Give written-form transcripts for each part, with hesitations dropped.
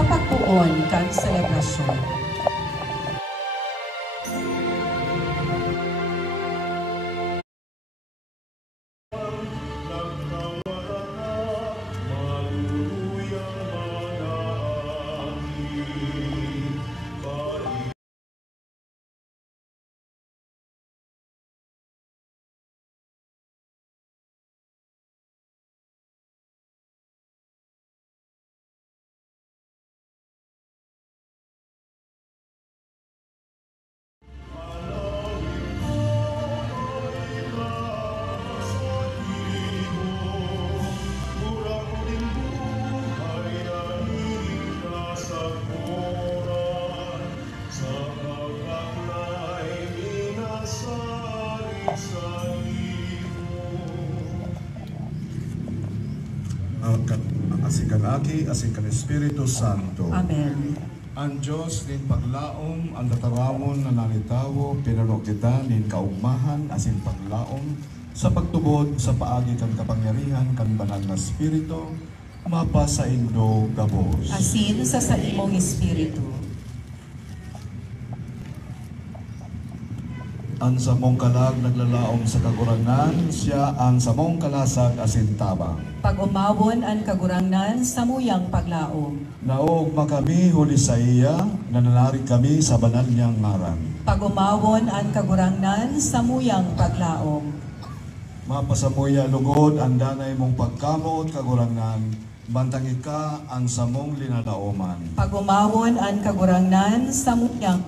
sa pagpuon kan selebrasyon. Asikan Aki, asikan Espiritu Santo. Amen. Ang Diyos din paglaom, ang tataramon na naritawo, pinanok kita din kaugmahan, asin paglaom, sa pagtubod, sa paagi kang kapangyarihan, kang banal na Espiritu, mapa sa indo gabos. Asin sa imong Espiritu. Ang samong kalag naglalaom sa kagurangan, siya ang samong kalasag asin tabang. Pag-umawon ang kagurangnan sa muyang paglaom. Naog kami huli sa iya, nananarig kami sa banal niyang ngaran. Pag-umawon ang kagurangnan sa muyang paglaom. Mapasamuya lugod ang danay mong pagkamot kagurangan, bantang ika ang samong linadaoman. Pag-umawon ang kagurangnan sa muyang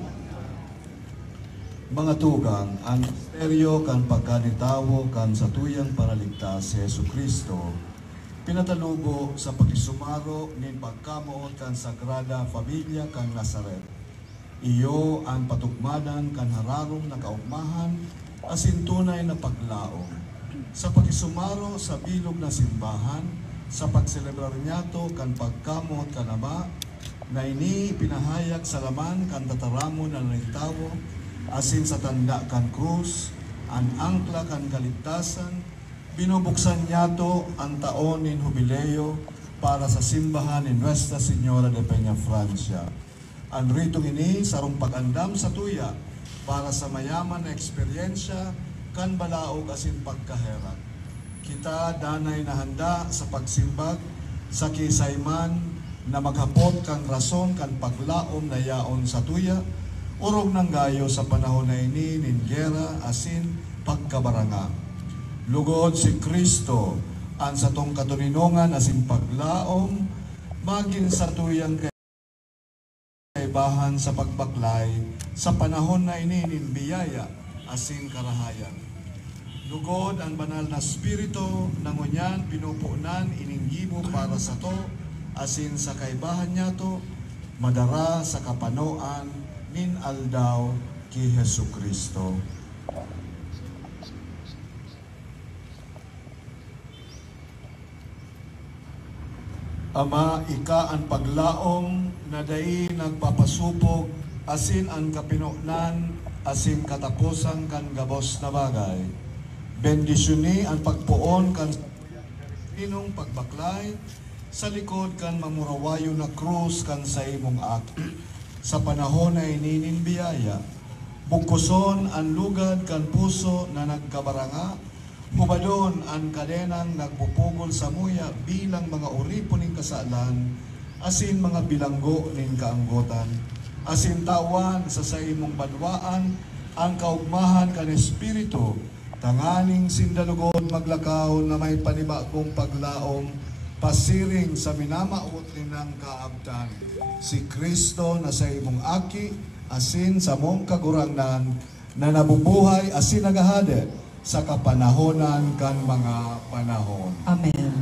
Mga tugang, ang misteryo kan pagkanitawo kan sa tuyang paraligtas si Jesucristo, pinatalubo sa pagkisumaro nin pagkamuot kan Sagrada Familia kan Nazaret. Iyo ang patugmadan kan hararong na kaugmahan asin tunay na paglaom. Sa pagkisumaro sa bilog na simbahan, sa pagselebrar niyato kan pagkamuot kan Ama, na ini pinahayag sa laman kan tataramon na nagtawo, asin sa tanda kan krus, ang angkla kan kaligtasan, binubuksan niyato ang taon nin Jubileo para sa simbahan ni Nuestra Señora de Peña, Francia. Ang ritong ini sarong pag-andam sa tuya para sa mayaman na eksperyensya kan balaog asin pagkaherat. Kita danay na handa sa pagsimbag sa kisayman na maghapot kang rason kan paglaom na yaon sa tuya, urog ng gayo sa panahon na ini nin gera asin pagkabaranga. Lugod si Kristo ang satong katuninongan asin paglaom, maging sa tuyang kaibahan sa pagbaklay sa panahon na ini nin biyaya asin karahayan. Lugod ang banal na Espiritu nangunyan pinupunan ininggibo para sa to asin sa kaibahan niya to madara sa kapanoan nin aldaw ki Jesucristo. Ama, ika ang paglaom na dai nagpapasupog asin ang kapinoknan asin katapusan kan gabos na bagay. Bendisyoni ang pagpuon kan inong pagbaklay sa likod kan mamurawayo na krus kan sa imong aki. Sa panahon na ininin biyaya, bungkuson ang lugad kan puso na nagkabaranga, hubadon ang kadenang nagpupugol sa muya bilang mga uripon ng kasalan, asin mga bilanggo ng kaanggotan, asin tawan sa imong banwaan ang kaugmahan kan Espiritu, tanganing sindalugod maglakaw na may panibagong paglaom, pasiring sa minamaot ng kaabtan. Si Kristo na sa imong aki, asin sa mong kagurangnan, na nabubuhay asin nagahade sa kapanahonan kan mga panahon. Amen.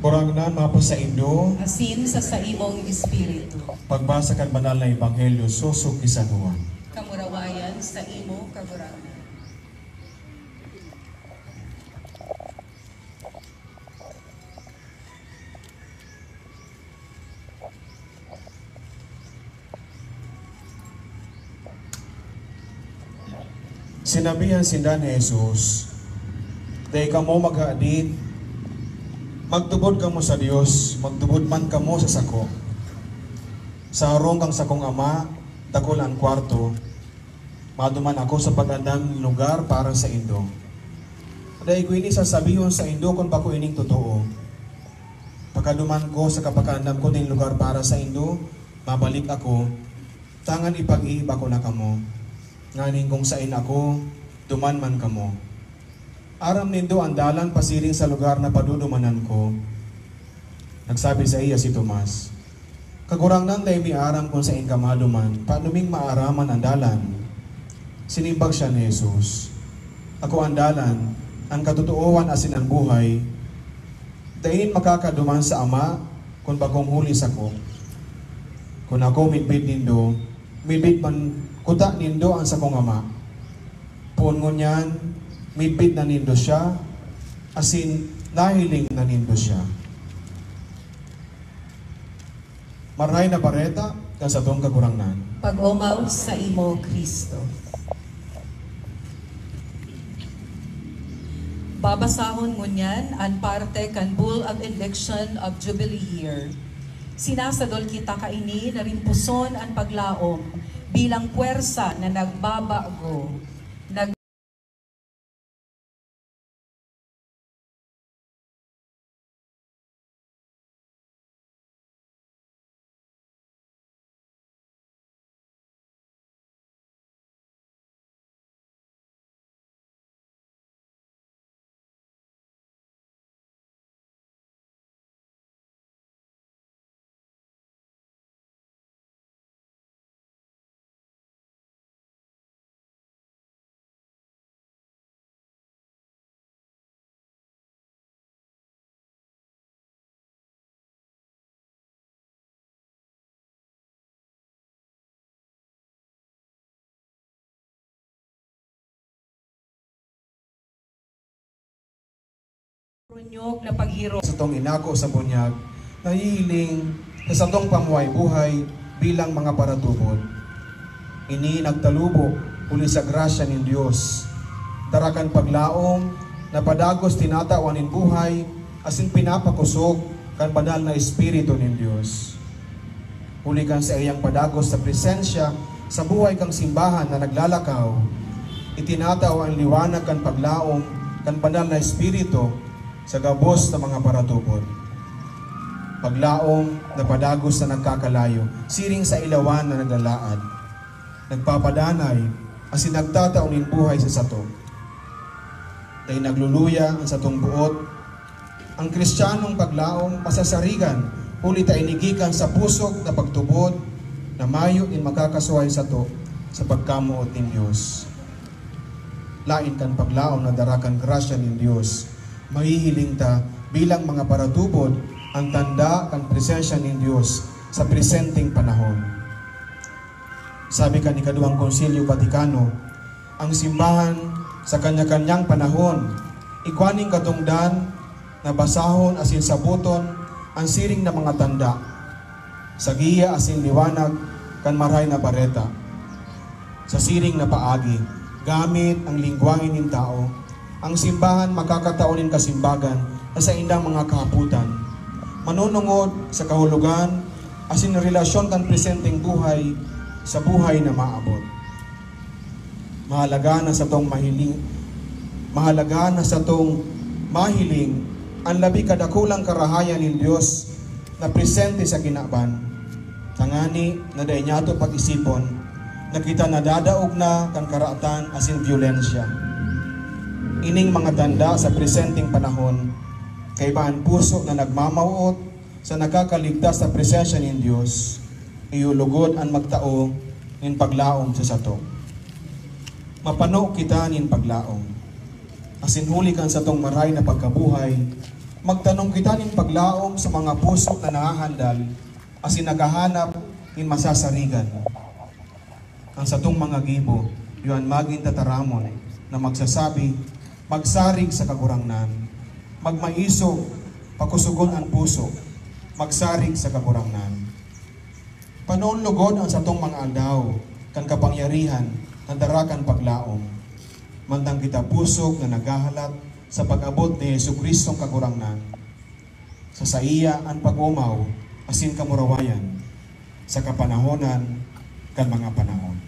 Kurangnan mapa sa Indo, Asin sa imong Espiritu. pagbasa kan banal na Ebanghelyo susok kay San Juan. Kamurawayan sa imo kagurangnan. Sinabihan sinda ni Jesus, "Day kamo maghaadit, magtubod kamo sa Dios, magtubod man kamo sa sako. Sa harong kang sakong ama, dakol ang kwarto, maduman ako sa pag-andam lugar para sa indo. Day ko ini sasabihon sa indo kung bako ining totoo. Pagkaduman ko sa kapakaandam ko din lugar para sa indo, mabalik ako, tangan ipag-iiba ko na kamo. Nganing kung sain ako, duman man kamo. Aram nindo ang dalan pasiring sa lugar na padudumanan ko." Nagsabi sa iya si Tomas, "Kagurangnan tayo mi aram kung sain ka maduman, paanuming maaraman ang dalan?" Sinimbag siya ni Jesus, "Ako ang dalan, ang katutuoan asin ang buhay. Dainin makakaduman sa Ama kung bagong huli sa ko. Kung ako midbid nindo, midbid man kuta nindo ang sakong ama. Puon ngunyan, midbid na nindo siya, asin nahiling na nindo siya." Maray na bareta, kan sa tong kagurangnan. Pag-umaw sa imo, Kristo. Babasahon ngunyan ang parte kan Bull of Election of Jubilee Year. Sinasadol kita kaini na rimpuson ang paglaom bilang puwersa na nagbabago, runyog na paghiro. Sa tong inako sa bunyag, nahihiling sa satong pamuhay-buhay bilang mga paratubod. Ini nagtalubo uli sa grasya ng Diyos. Darakan paglaom na padagos tinatawanin buhay asin pinapakusog kan banal na Espiritu ng Diyos. Uli kan sa iyang padagos sa presensya sa buhay kang simbahan na naglalakaw. Itinataw ang liwanag kan paglaom kan banal na Espiritu sa gabos ng mga paratubod. Paglaom na padagos na nagkakalayo, siring sa ilawan na naglalaad. Nagpapadanay, asin nagtataunin buhay sa sato. Dahil nagluluya ang satong buot, ang Kristiyanong paglaom masasarigan, ulit ay inigikan sa pusok na pagtubod, na mayo in makakasuhay sato sa pagkamuot ng Diyos. Lain kan paglaom na darakan grasya ng Diyos, mahihiling ta bilang mga paratubod ang tanda kan presensya ng Diyos sa presenteng panahon. Sabi ka ni Kaduhang Konsilyo Vaticano, ang simbahan sa kanya-kanyang panahon, ikwaning katungdan na basahon asin sabuton ang siring na mga tanda, sa giya asin liwanag kan maray na bareta, sa siring na paagi, gamit ang lingwangin ng tao, ang simbahan makakataonin kasimbagan na sa indang mga kahaputan, manunungod sa kahulugan asin relasyon kan presenteng buhay sa buhay na maabot. Mahalaga na sa tong mahiling ang labi kadakulang karahayan ng Diyos na presente sa kinaban. Tangani na dahi niyato pag-isipon, nakita na dadaog na kan karaatan asin violensya. Ining mga tanda sa presenteng panahon, kaibaan puso na nagmamauot sa nakakaligtas sa presensya ng Diyos, iulugod ang magtao ng paglaom sa sato. Mapano kita nin paglaom. Asin huli kan sa tong maray na pagkabuhay, magtanong kita nin paglaom sa mga puso na nahahandal, asin naghahanap nin masasarigan. Ang satong mga gibo, yuan maging tataramon na magsasabi, magsarig sa kagurangnan, magmaiso, pakusugon ang puso, magsarig sa kagurangnan. Panoon lugod ang satong mga aldaw, kan kapangyarihan, kan darakan paglaom. mantang kita pusok na nagahalat sa pag-abot ni Jesucristong kagurangnan. Sa iya ang pag-umaw, asin kamurawayan, sa kapanahonan kan mga panahon.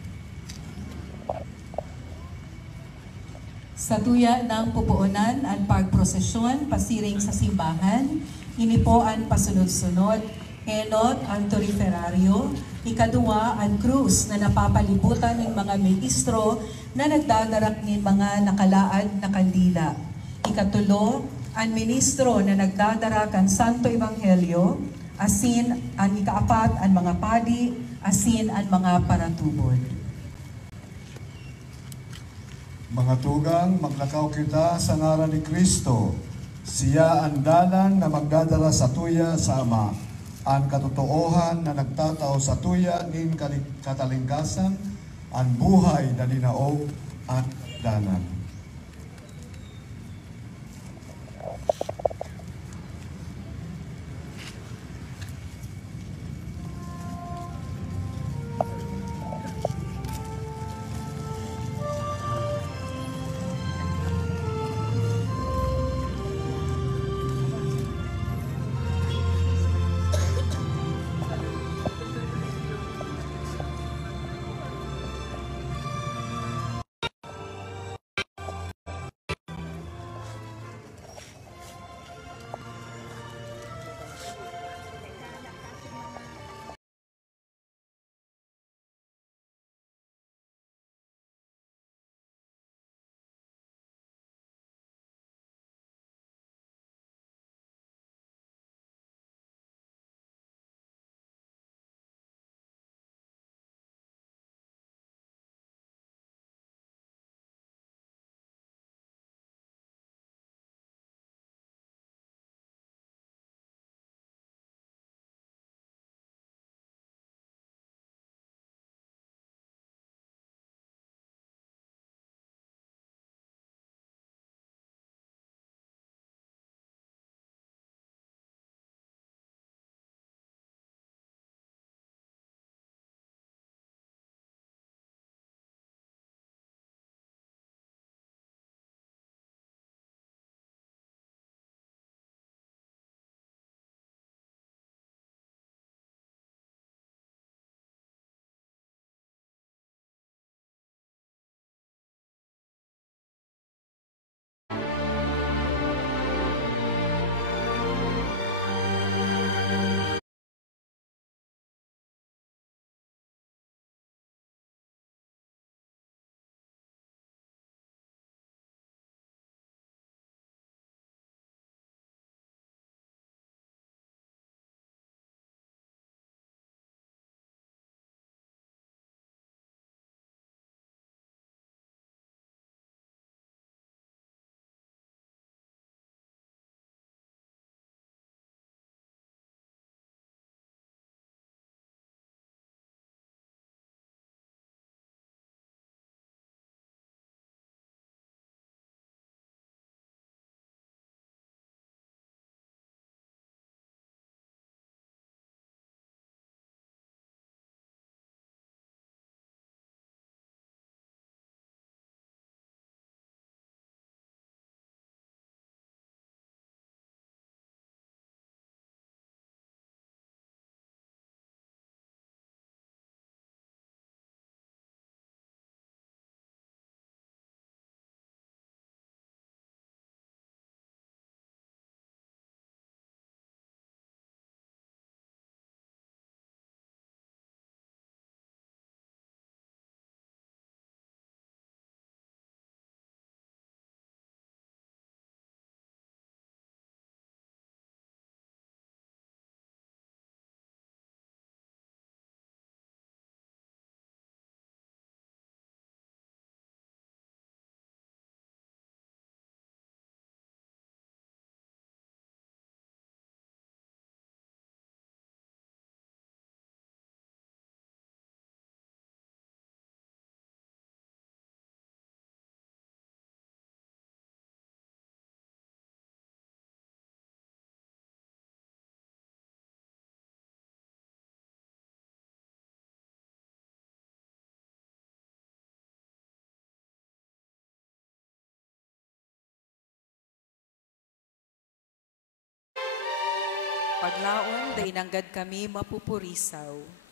Sa tuya ng pupuunan ang pagprosesyon pasiring sa simbahan, ini po ang pasunod-sunod, enot ang toriferario, ikaduwa ang krus na napapalibutan ng mga ministro na nagdadarak ng mga nakalaad na kandila. Ikatulo, ang ministro na nagdadarak ang Santo Ebanghelyo, asin ang ikaapat ang mga padi, asin ang mga paratubod. Mga tugang, maglakaw kita sa ngaran ni Kristo. Siya ang dalan na magdadala sa tuya sa Ama. Ang katotoohan na nagtataw sa tuya nin katalingkasan, ang buhay na linaog at dalan. Paglaom, dainanggad kami mapupurisaw.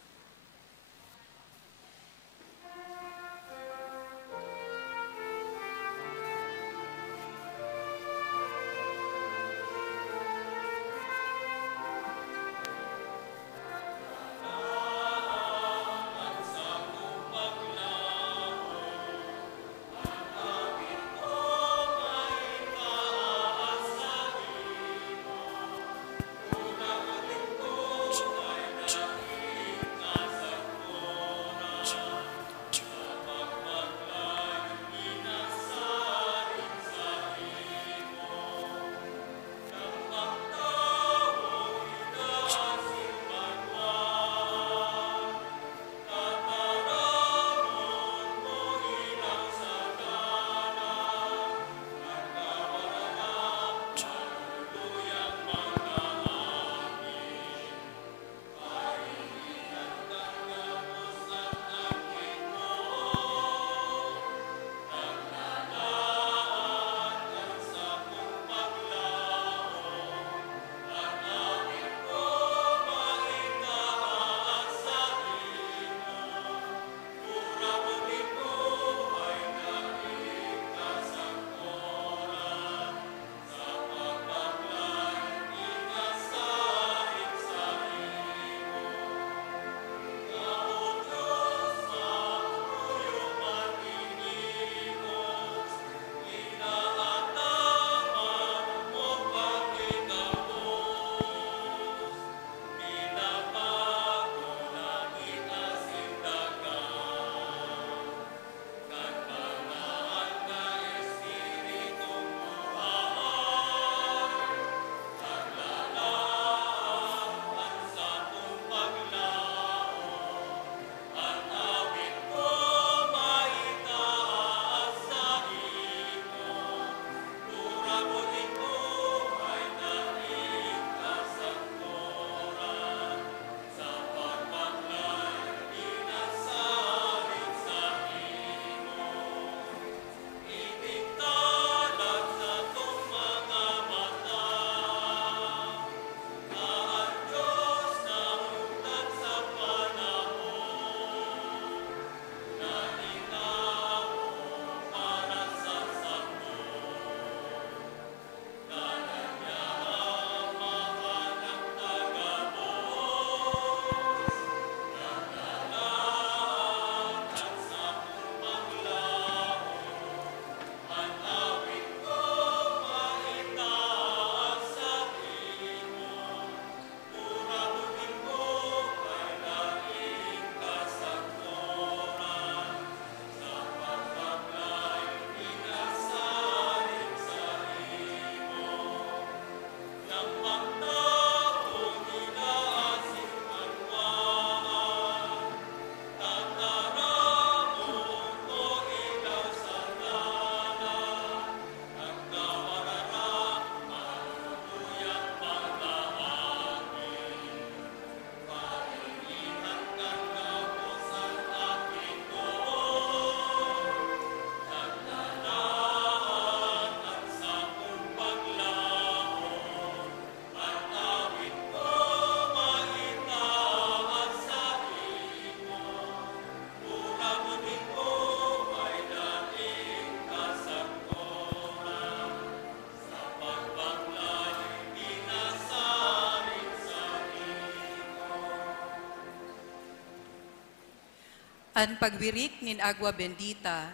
An pagbirik nin agwa bendita,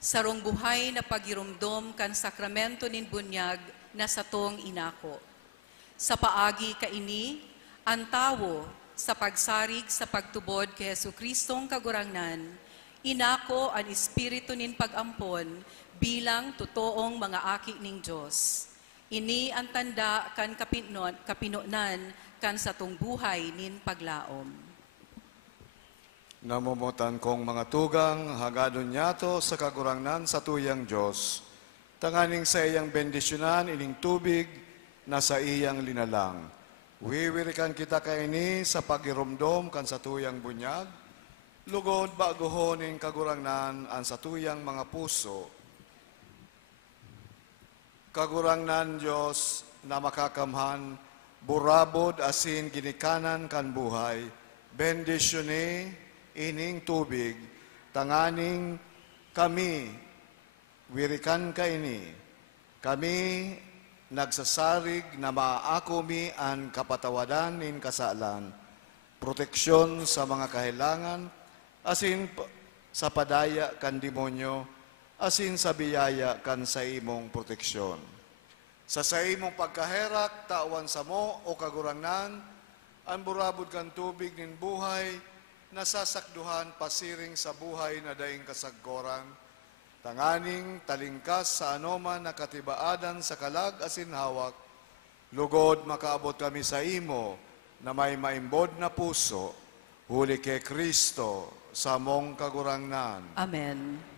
sarong buhay na pagirumdom kan sakramento nin bunyag na satong inako. Sa paagi kaini, ang tawo sa pagsarig sa pagtubod kay Jesukristong kagurangnan, inako ang espiritu nin pagampon bilang totoong mga aki ning Diyos. Ini ang tanda kan kapinunan kan satong buhay nin paglaom. Namumutan kong mga tugang, hagadon niyato sa kagurangnan sa tuyang Diyos. Tanganing sa iyang bendisyonan, ining tubig na sa iyang linalang. Wiwirikan kita kaini sa pagirumdom kan sa tuyang bunyag. Lugod baguhonin kagurangnan ang sa tuyang mga puso. Kagurangnan Diyos na makakamhan, burabod asin ginikanan kan buhay, bendisyone ining tubig, tanganing kami, wirikan ka ini, kami nagsasarig na maakomi ang kapatawadan nin kasalan, proteksyon sa mga kahilangan, asin sa padaya kan demonyo, asin sa biyaya kan sa imong proteksyon. Sa imong pagkaherak, tawan sa mo o kagurangnan, ang burabod kan tubig nin buhay, nasasakduhan pasiring sa buhay na daing kasaggoran, tanganing talingkas sa anoman na katibaadan sa kalag asin hawak, lugod makaabot kami sa imo na may maimbod na puso, huli kay Kristo sa mong kagurangnan. Amen.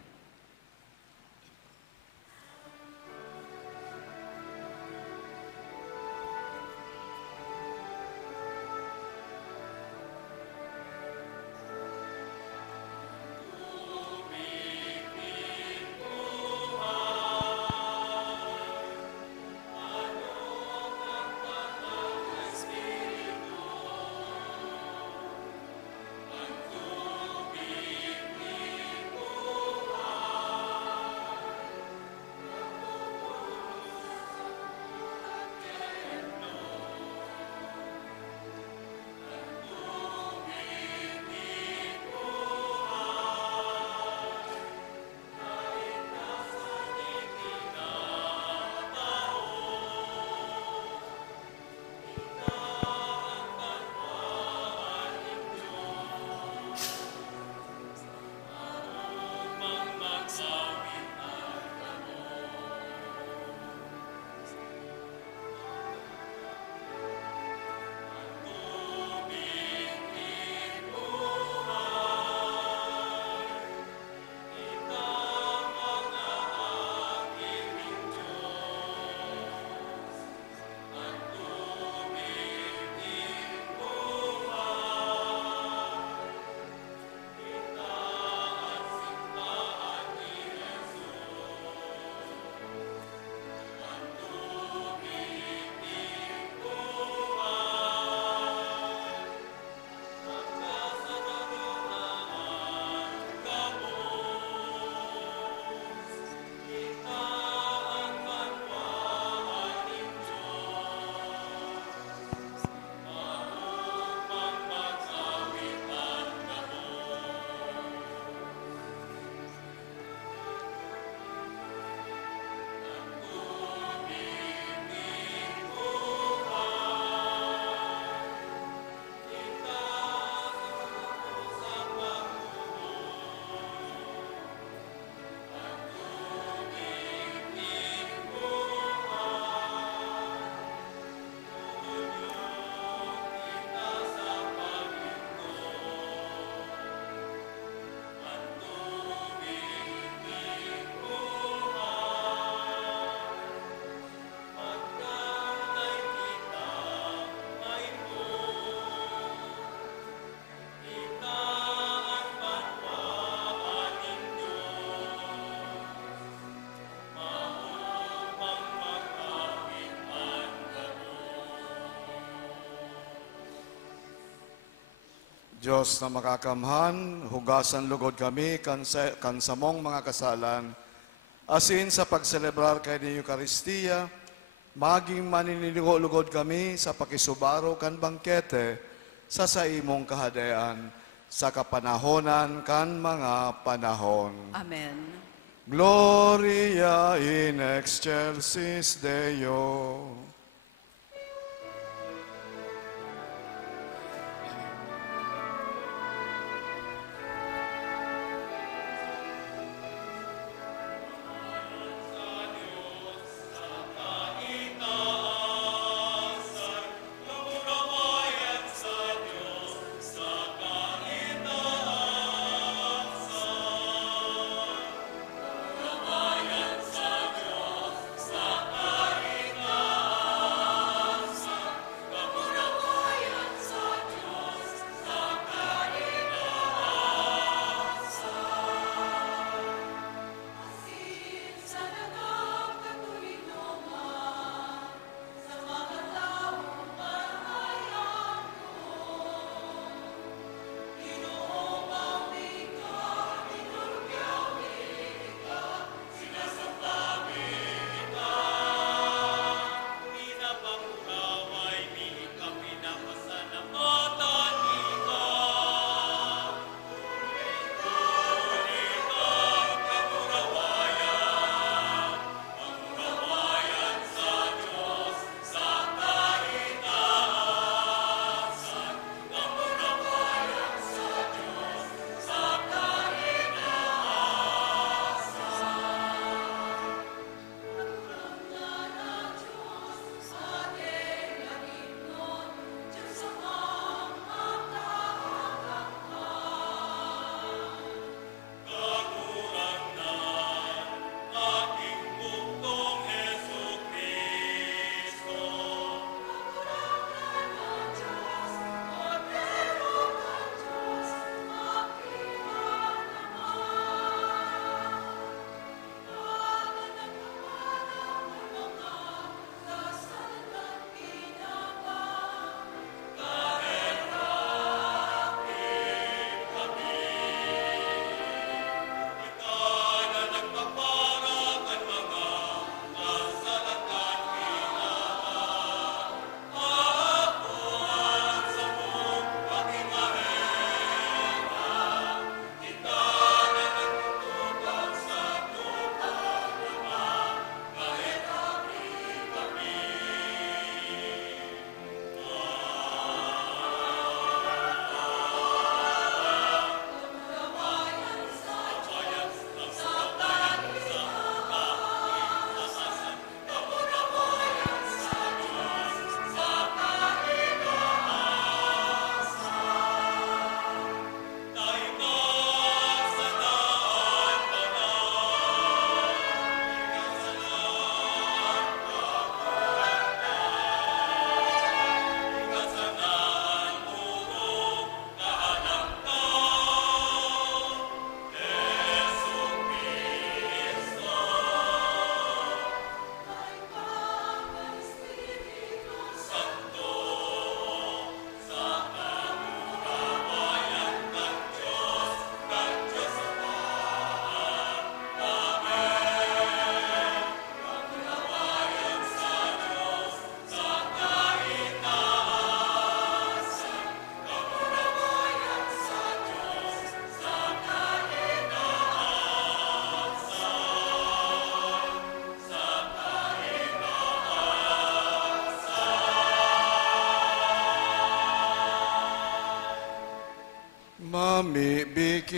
Diyos na makakamhan, hugasan lugod kami kan samong mga kasalan, asin sa pagselebrar kay ni Eucharistia, maging maninilugod kami sa pakisubaro kan bangkete sa imong kahadayan, sa kapanahonan kan mga panahon. Amen. Gloria in excelsis Deo.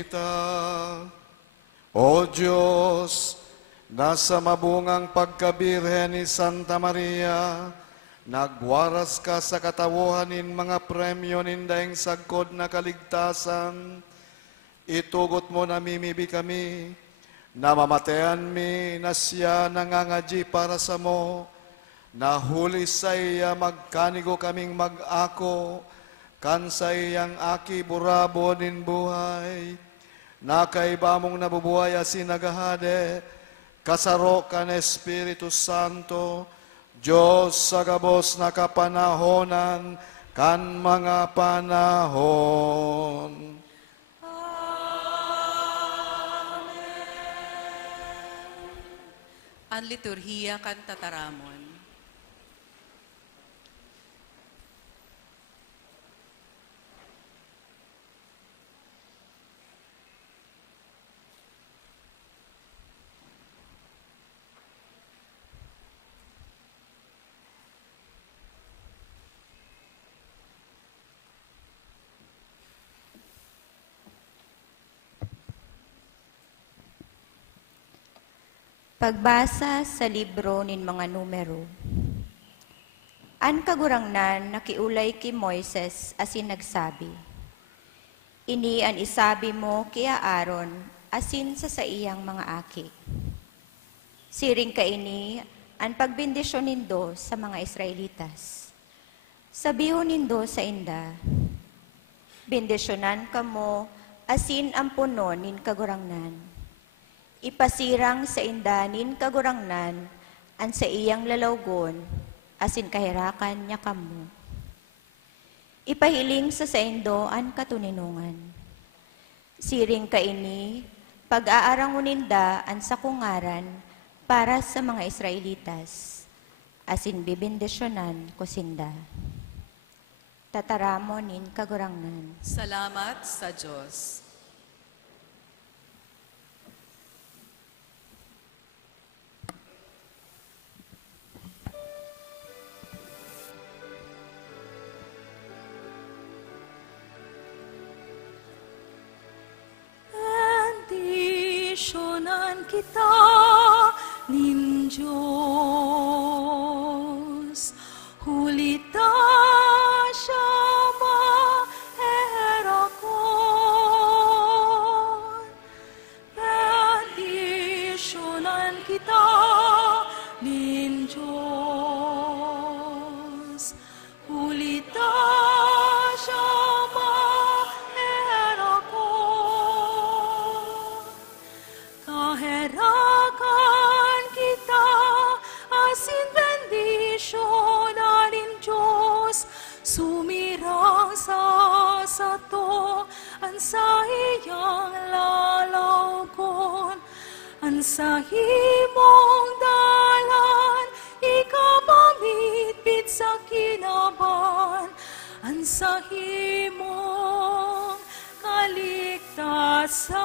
kita. O Diyos, nasa mabungang pagkabirhen ni Santa Maria, nagwaras ka sa katawuhan nin mga premyo nindaing sagkod na kaligtasan. Itugot mo na mimibi kami, namamatayan mi na siya nangangadyi para sa mo, nahuli sa iya magkanigo kaming mag-ako, kan sa iyang aki burabo nin buhay, nakaiba mong nabubuhay asin nagahade, kasaro ka na Espiritu Santo, Diyos sa gabos na kapanahonan, kan mga panahon. Ang liturhiya kan tataramon. Pagbasa sa libro nin mga numero. An kagurangnan nakiulay ki Moises asin nagsabi, ini an isabi mo kaya Aaron asin sa iyang mga aki. Siring ka ini an pagbindisyon nindo sa mga Israelitas. Sabihon nindo sa inda, bindisyonan kamo asin ang puno nin kagurangnan. Ipasirang sa indanin kagurangnan, an sa iyang lalawgon, asin kahirakan niya kamo. Ipahiling sa indo an katuninungan. Siring ka ini, pag-aaranguninda an sakungaran para sa mga Israelitas, asin bibindisyonan ko sinda. Tataramonin kagurangnan. Salamat sa Diyos. Bendisyonan kita nin Diyos, hulita siya maherakon. Bendisyonan kita nin Diyos, hulita siya kaherakan kita asin bendisyonan in Diyos, sumirang sa sato an sa iyang lalawgon, an sa himong dalan ikapamitpit sa kinaban, an sa himong kaligtasan.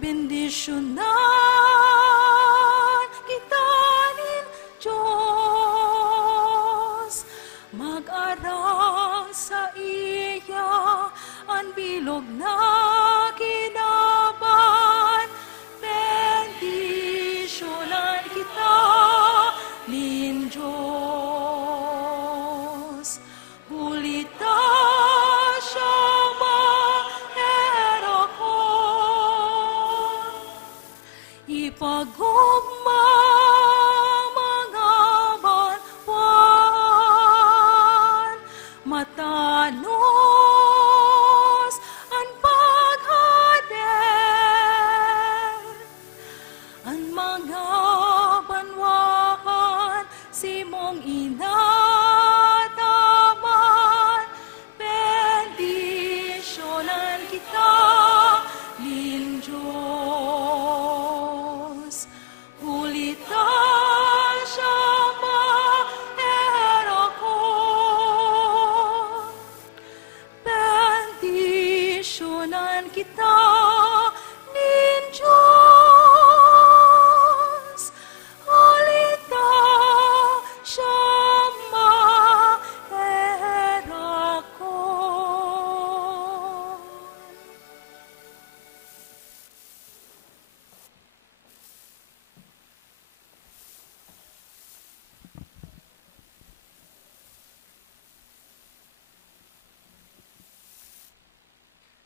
Bendisyonan kita nin Diyos, mag-arang sa iya ang bilog na kinaban. Bendisyonan kita nin Diyos, hulita pagugma mga banwan, matanos ang kita nin Diyos. Ulitan siya maera ko. Bendisyonan kita nin Diyos. Ulitan siya maera ko.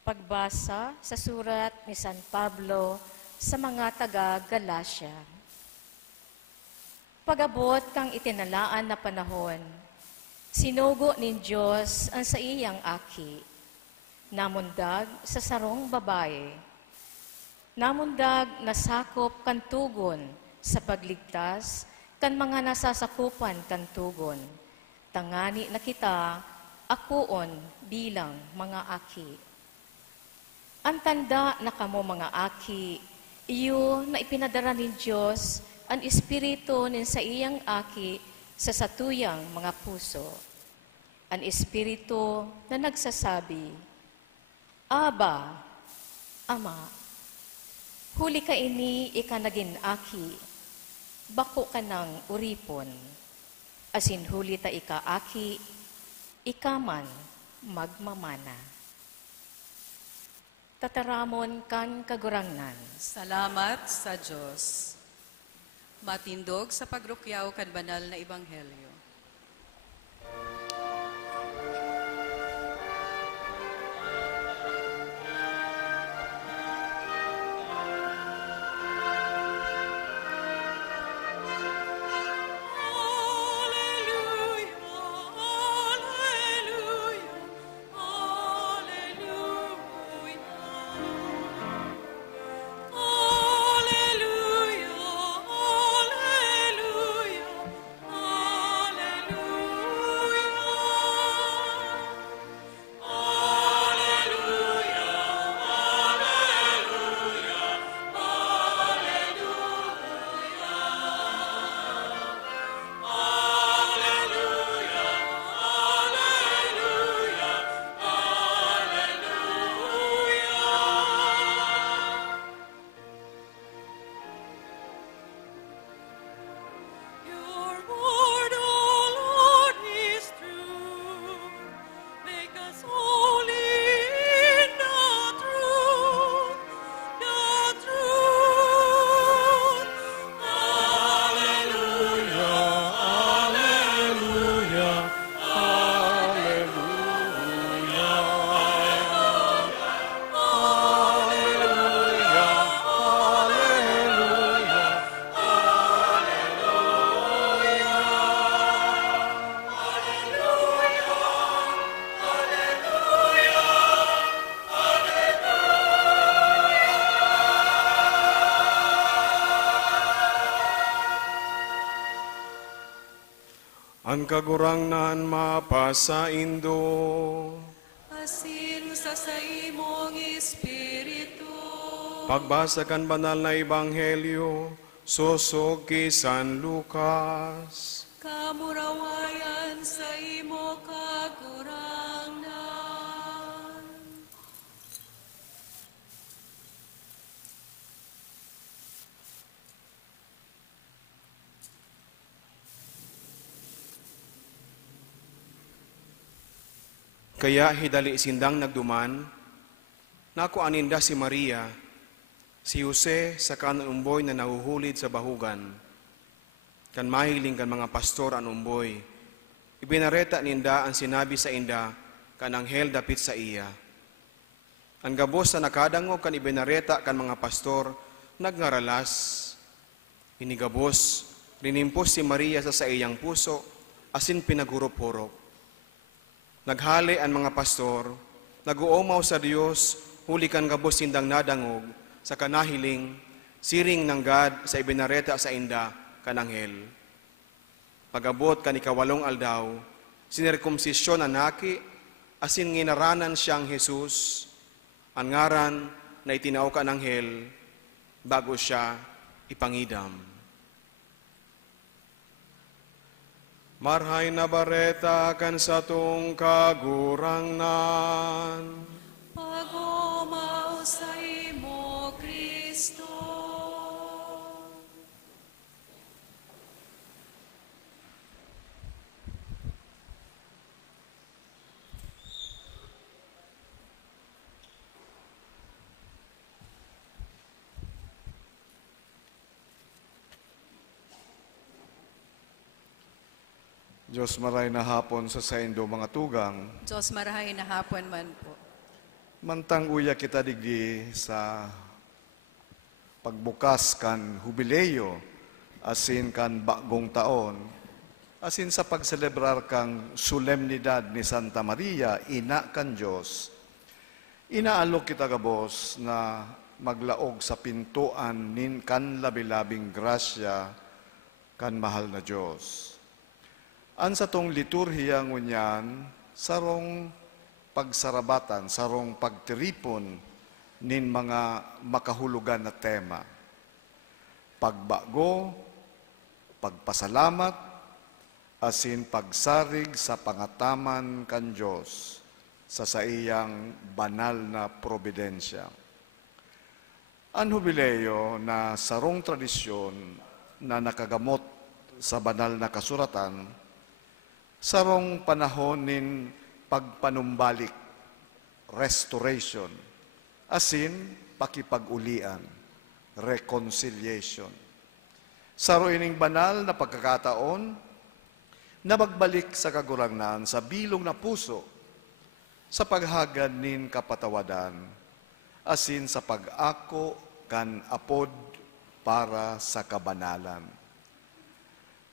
Pagbasa sa surat ni San Pablo sa mga taga-Galacia. Pag-abot kang itinalaan na panahon, sinugo ni Diyos ang sa iyang aki, namundag sa sarong babae, namundag na sakop kan tugon sa pagligtas kan mga nasasakupan kan tugon, tangani na kita akuon bilang mga aki. Ang tanda na kamo mga aki, iyo na ipinadara ni Diyos ang Espiritu nin sa iyang aki sa satuyang mga puso. Ang Espiritu na nagsasabi, Aba, Ama, huli ka ini ikanagin aki, bako ka ng uripon, asin huli ta ika aki, ikaman magmamana. Tataramon kan kagurangnan. Salamat sa Diyos. Matindog sa pagrukyaw kan banal na ebanghelyo. Your word, O Lord, is true. Make us holy in the truth, the truth. Hallelujah, hallelujah, Ang kagurangnan mapasaindo. Asin sa imong Espiritu. Pagbasa kan banal na ebanghelyo, susog ki San Lucas. Kamurawayan sa imo kagurangnan. Kaya hidali sindang nagduman, naku aninda si Maria, si Jose sa kanumboy na nahuhulid sa bahugan. Kan mahiling kan mga pastor ang umboy, ibinareta ninda ang sinabi sa inda kan anghel dapit sa iya. Ang gabos sa nakadangog kan ibinareta kan mga pastor, nagngaralas. Inigabos, rinimpos si Maria sa iyang puso, asin pinagurop-hurop. Naghali ang mga pastor, nag-uumaw sa Diyos, huli kan gabos sindang nadangog, sa kanahiling, siring ng God sa ibinareta sa inda, kananghel. Pagabot kan ikawalong aldaw, sinirkumsisyon ang naki, asin nginaranan siyang Jesus, ang ngaran na itinao ka ng anghel bago siya ipangidam. Marhay na bareta kan sa tong kagurangnan. Pagumaw sa imo, Kristo. Diyos maray na hapon sa saindo mga tugang, Diyos marahay na hapon man po. mantang uya kita digdi sa pagbukas kan hubileyo, asin kan bagong taon, asin sa pagselebrar kang solemnidad ni Santa Maria, ina kan Diyos. Inaalok kita gabos na maglaog sa pintuan nin kan labilabing grasya kan mahal na Diyos. An sa tong liturhiya ngunyan, sarong pagsarabatan, sarong pagtiripon nin mga makahulugan na tema. Pagbago, pagpasalamat, asin pagsarig sa pangataman kan Diyos sa saiyang banal na probidensya. Ang hubileyo na sarong tradisyon na nakagamot sa banal na kasuratan, sarong panahon nin pagpanumbalik, restoration, asin pakipag-ulian, reconciliation. Saro ining banal na pagkakataon na magbalik sa kagurangnan sa bilog na puso sa paghagad nin kapatawadan, asin sa pag-ako kan apod para sa kabanalan.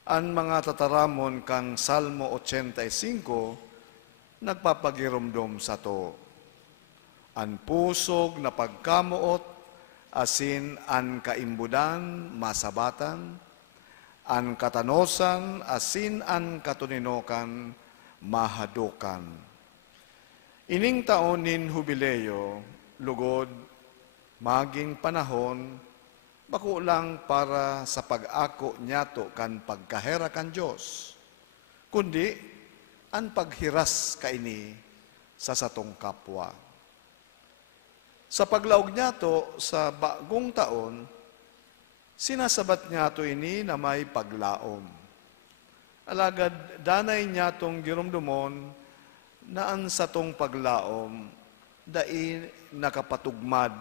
Ang mga tataramon kang Salmo 85 nagpapagirumdom sa to. An pusog na pagkamuot, asin an kaimbudan, masabatan, an katanosan, asin an katuninokan, mahadukan. Ining taon nin hubileyo, lugod, maging panahon, bako lang para sa pag-ako nyato kan pagkahera kan Diyos, kundi ang paghiras kaini sa satong kapwa. Sa paglaog nyato sa bagong taon, sinasabat nyato ini na may paglaom. Alagad danay nyatong girumdumon na ang satong paglaom dai nakapatugmad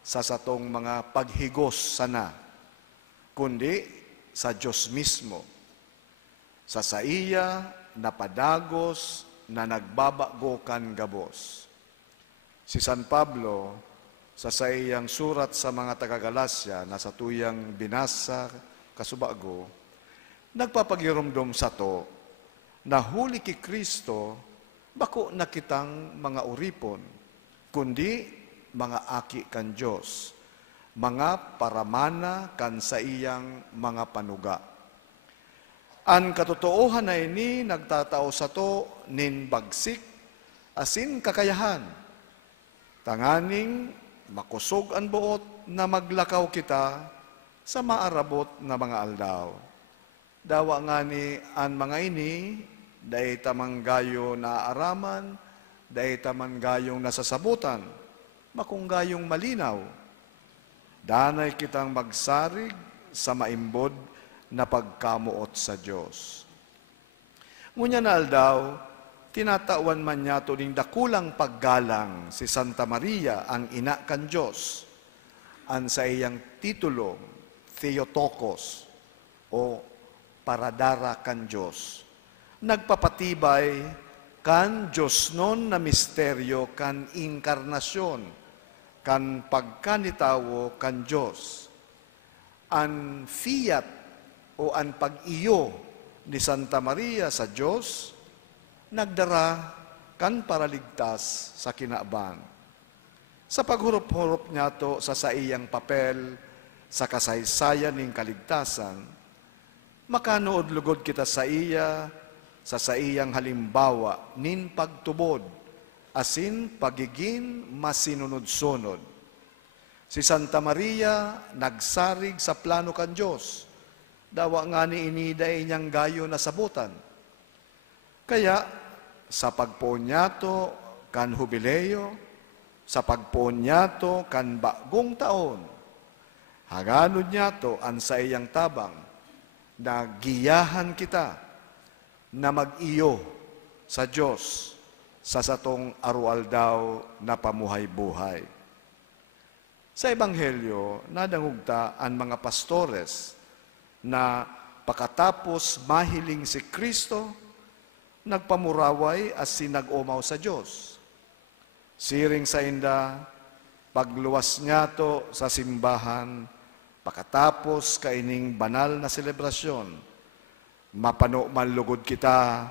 sa satong mga paghigos sana, kundi sa Diyos mismo. Sa saiya na padagos na nagbabago kan gabos. Si San Pablo, sa saiyang surat sa mga taga-Galasya na sa tuyang binasa kasubago, nagpapagirumdom sa to na huli ki Kristo, bako nakitang mga uripon, kundi mga aki kan Diyos, mga paramana kan sa iyang mga panuga. Ang katotoohan na ini nagtatao sa to nin bagsik, asin kakayahan. Tanganing makusog ang buot na maglakaw kita sa maarabot na mga aldaw. Dawa nga ni ang mga ini, dahi tamang gayo na araman, dahi tamang gayong nasasabutan, makunggayong malinaw, danay kitang magsarig sa maimbod na pagkamuot sa Diyos. Ngunya na aldaw, tinatawan man niya to ning dakulang paggalang si Santa Maria, ang ina kan Diyos, ang sa iyang titulo, Theotokos, o paradara kan Diyos. Nagpapatibay kan Diyos non na misteryo kan inkarnasyon, kan pagkanitawo kan Diyos. Ang fiat o ang pag-iyo ni Santa Maria sa Diyos, nagdara kan paraligtas sa kinaaban. Sa paghurup-hurup niya to sa saiyang papel, sa kasaysayan ng kaligtasan, makanood lugod kita sa iya, sa saiyang halimbawa, nin pagtubod, asin pagiging masinunod-sunod. Si Santa Maria nagsarig sa plano kan Diyos, dawa nga ni iniday niyang gayo na sabutan. Kaya sa pagponyato kan hubileo, sa pagponyato kan bagong taon, haganod niya to ang sa iyang tabang, na giyahan kita na mag-iyo sa Diyos sa satong arualdaw na pamuhay-buhay. Sa Ebanghelyo, nadangugta ang mga pastores na pakatapos mahiling si Kristo, nagpamuraway as sinag-umaw sa Diyos. Siring sa inda, pagluwas niya to sa simbahan, pakatapos kaining banal na selebrasyon, mapano manlugod kita,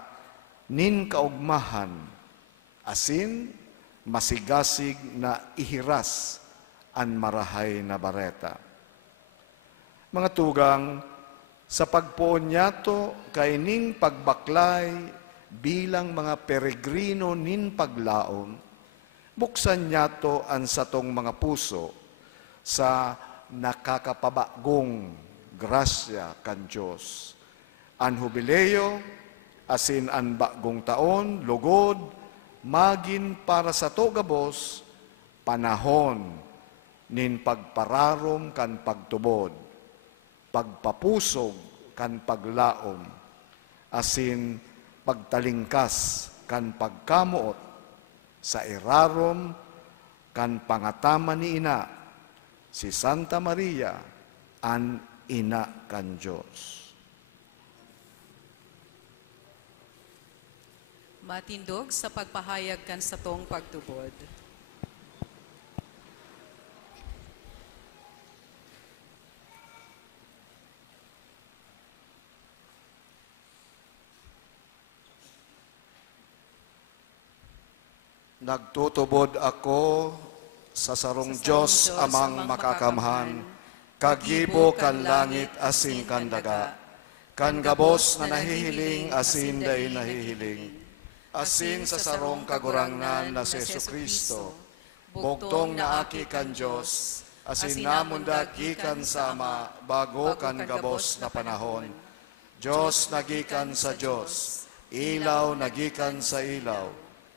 nin kaugmahan, asin masigasig na ihiras an marahay na bareta. Mga tugang, sa pagpoon niya to kaining pagbaklay bilang mga peregrino nin paglaom, buksan niya to ang satong mga puso sa nakakapabagong grasya kan Diyos. An hubileo, asin an bagong taon, lugod, magin para sa to gabos, panahon, nin pagpararom kan pagtubod, pagpapusog kan paglaom, asin pagtalingkas kan pagkamuot, sa irarom kan pangatama ni ina, si Santa Maria, an ina kan Diyos. Matindog sa pagpahayag kan sa tong pagtubod. Nagtutubod ako sa sarong Diyos amang makakamhan, kagibo kan langit asin kan daga, kan gabos na nahihiling asin day nahihiling, asin sa sarong kagurangnan na si Jesucristo, bugtong na aki kan Diyos, asin namundag gikan sama bago kan gabos na panahon. Diyos nagikan sa Diyos, ilaw nagikan sa ilaw,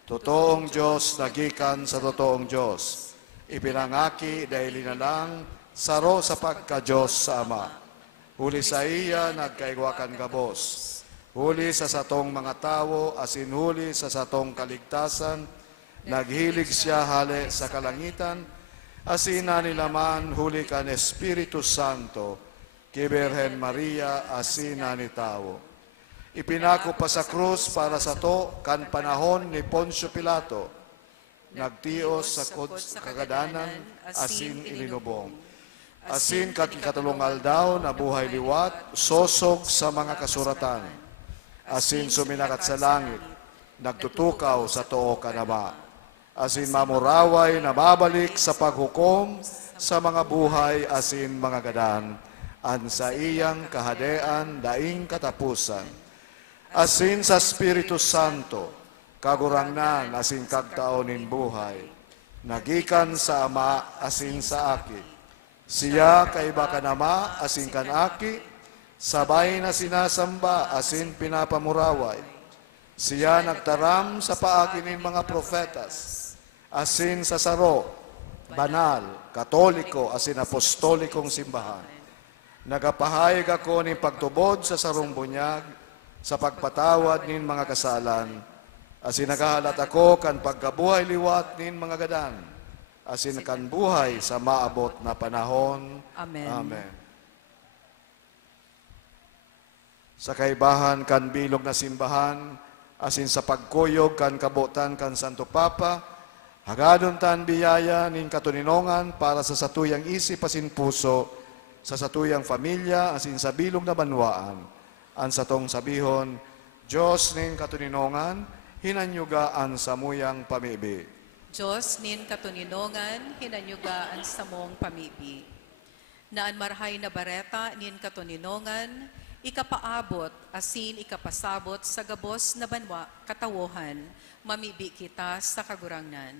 totoong Diyos nagikan sa totoong Diyos. Ipinangaki dahil na lang saro sa pagka-Diyos sa Ama. Huli sa iya nagkaigwakan gabos. Huli sa satong mga tao asin huli sa satong kaligtasan. Naghilig siya hali sa kalangitan. Asin na nilaman huli kan Espiritu Santo. Ki Birhen Maria asin na ni tao. Ipinako pa sa krus para sa to kan panahon ni Poncio Pilato. Nagtios sa kagadanan, asin ilinubong. Asin kakikatulungal daw na buhay liwat, sosog sa mga kasuratan. Asin suminakat sa langit, nagtutukaw sa too kanama. Asin mamuraway na babalik sa paghukom sa mga buhay asin mga gadan. An sa iyang kahadean daing katapusan. Asin sa Espiritu Santo, kagurangnan asin kagtaonin buhay, nagikan sa Ama asin sa Aki. Siya kaiba kan Ama asin kan Aki, sabay na sinasamba asin pinapamuraway. Siya nagtaram sa paakinin mga profetas, asin sa saro, banal, katoliko asin apostolikong simbahan. Nagapahayag ako ni pagtubod sa sarong bunyag, sa pagpatawad nin mga kasalan, asin nagahalat ako kan pagkabuhay liwat nin mga gadan, asin kan buhay sa maabot na panahon. Amen. Amen. Sa kaibahan kan bilog na simbahan, asin sa pagkuyog kan kabutan kan Santo Papa, hagadon tan biyaya nin katuninongan para sa satuyang isip asin puso, sa satuyang pamilya asin sa bilog na banwaan. Ang satong sabihon, Diyos nin katuninongan, hinanyugaan sa muyang pamibi. Diyos nin katuninongan, hinanyugaan sa mong pamibi. Naan marhay na bareta nin katuninongan, ikapaabot asin ikapasabot sa gabos na banwa katawohan, mamibi kita sa kagurangnan.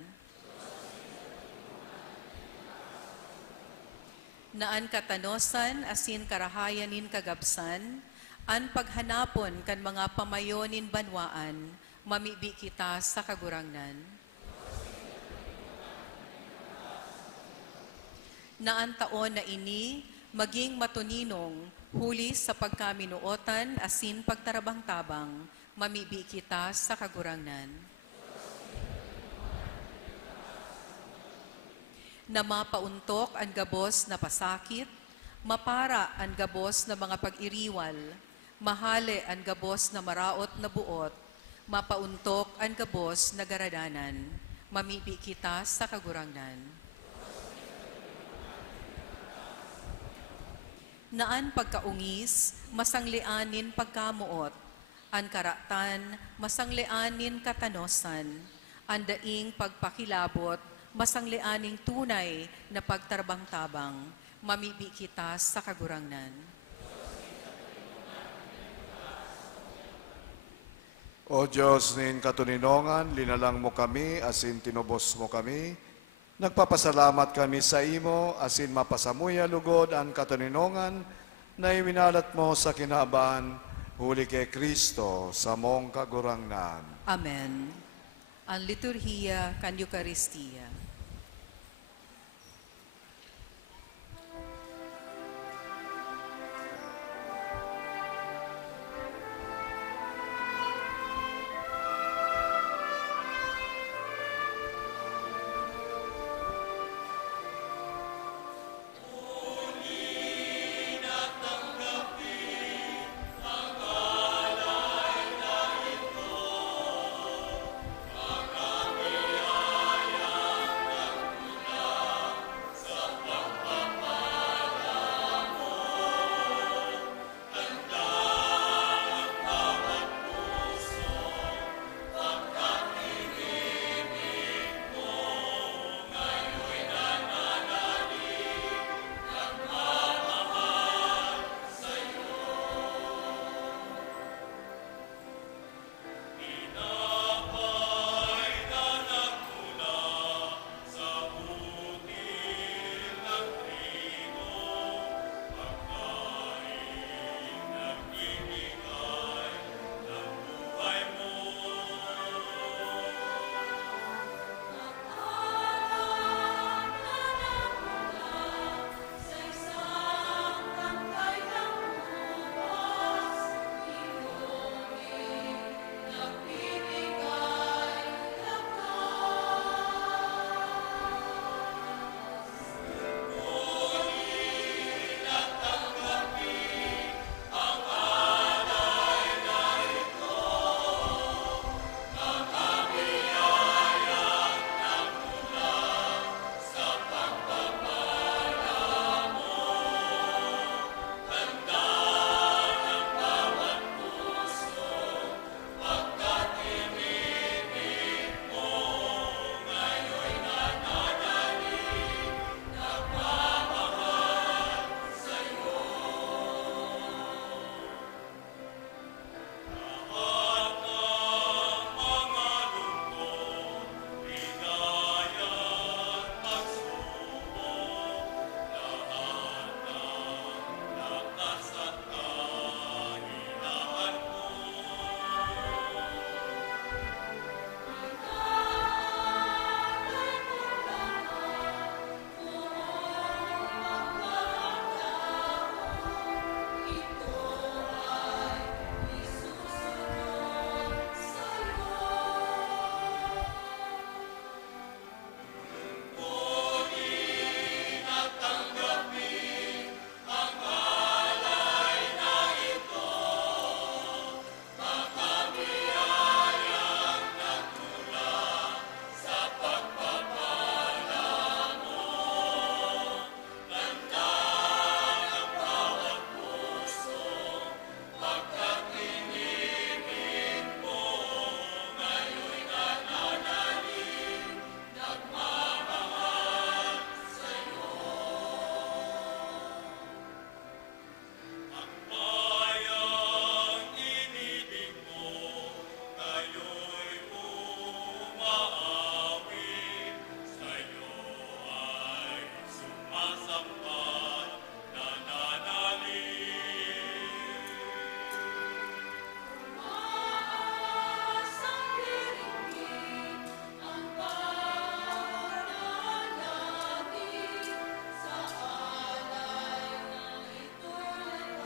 Naan katanosan asin karahayanin kagabsan, an paghanapon kan mga pamayonin banwaan, mamibi kita sa kagurangnan. Naan taon na ini, maging matuninong, huli sa pagkaminuotan asin pagtarabang-tabang, mamibi kita sa kagurangnan. Na mapauntok ang gabos na pasakit, mapara ang gabos na mga pag-iriwal, mahali ang gabos na maraot na buot, mapauntok ang gabos na garadanan, mamibi kita sa kagurangnan. Naan pagkaungis, masanglianin pagkamuot, an karatan, masanglianin katanosan, ang daing pagpakilabot, masanglianing tunay na pagtarbang-tabang, mamibi kita sa kagurangnan. O Diyos nin katuninongan, linalang mo kami, asin tinubos mo kami. Nagpapasalamat kami sa imo, asin mapasamuya lugod ang katuninongan, na iminalat mo sa kinaaban, huli kay Kristo sa mong kagurangnan. Amen. Ang liturhiya kan Eucharistia.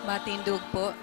Matindog po.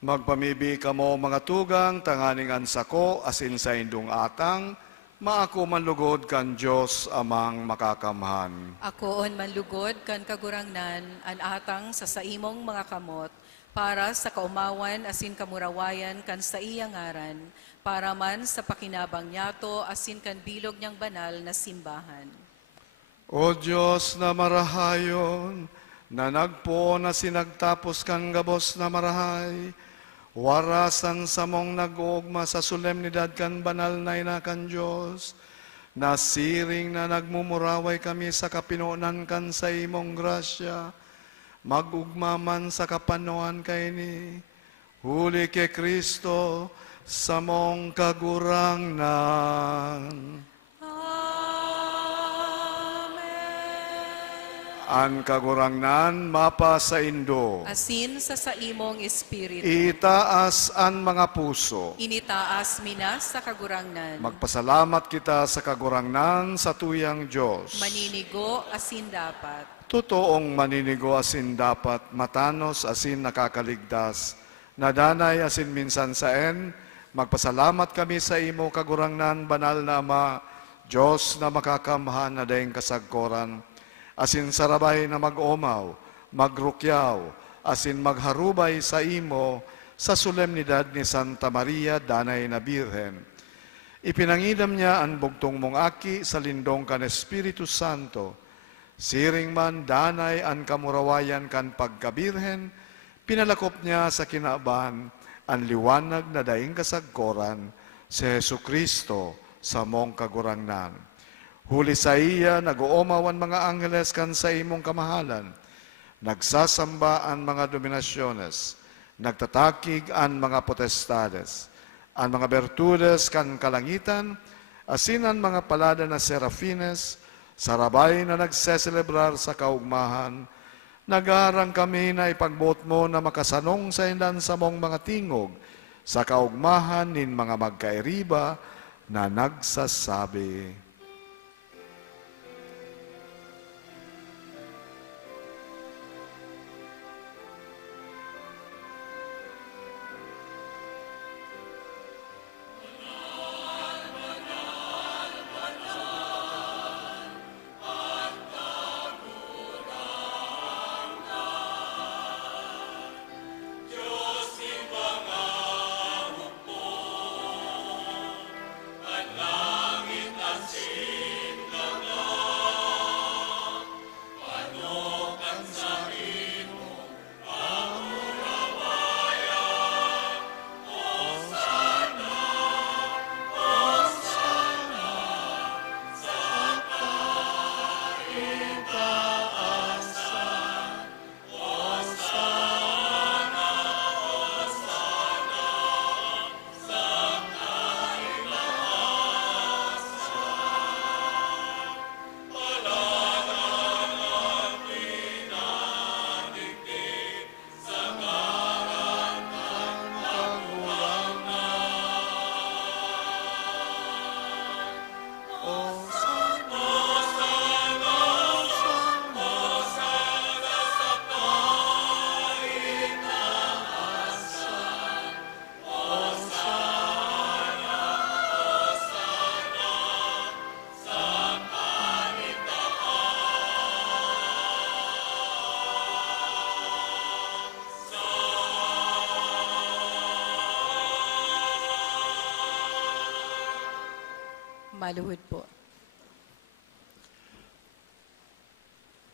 Magpamibi kamo mga tugang, tanganingan sako, asin sa indong atang, maako manlugod kan Diyos amang makakamhan. Akoon manlugod kan kagurangnan, an atang sa saimong mga kamot, para sa kaumawan asin kamurawayan kan sa iyang ngaran, para man sa pakinabang niyato asin kan bilog niyang banal na simbahan. O Diyos na marahayon, na nagpo na sinagtapos kan gabos na marahay, warasan sa mong nag-uugma sa solemnidad kan banal na inakan Diyos, nasiring na nagmumuraway kami sa kapinunan kan sa imong grasya, magugmaman sa kapanuan kay ni, huli kay Kristo sa mong kagurangnan. An kagurangnan mapa sa indo. Asin sa saimong espiritu. Itaas ang mga puso. Initaas minas sa kagurangnan. Magpasalamat kita sa kagurangnan sa tuyang Diyos. Maninigo asin dapat. Totoong maninigo asin dapat, matanos asin nakakaligtas. Nadanay asin minsan saen, magpasalamat kami sa imo kagurangnan, banal na Ama, Diyos na makakamhan na dayeng kasagkoran. Asin sarabay na mag-omaw, magrukyaw, asin magharubay sa imo sa solemnidad ni Santa Maria, Danay na Birhen. Ipinangidam niya ang bugtong mong aki sa lindong kan Espiritu Santo. Siring man danay ang kamurawayan kan pagkabirhen, pinalakop niya sa kinaaban ang liwanag na daing kasagkoran si Jesucristo sa mong kagurangnan. Huli sa iya, nag-uumawan mga angeles kan sa imong kamahalan. Nagsasamba ang mga dominasyones. Nagtatakig ang mga potestades. Ang mga bertudes kan kalangitan, asin ang mga palada na serafines, sarabay na nagseselebrar sa kaugmahan. Nag-aarang kami na ipagbuot mo na makasanong sa indan sa mong mga tingog, sa kaugmahan nin mga magkairiba na nagsasabi. Maluhod po.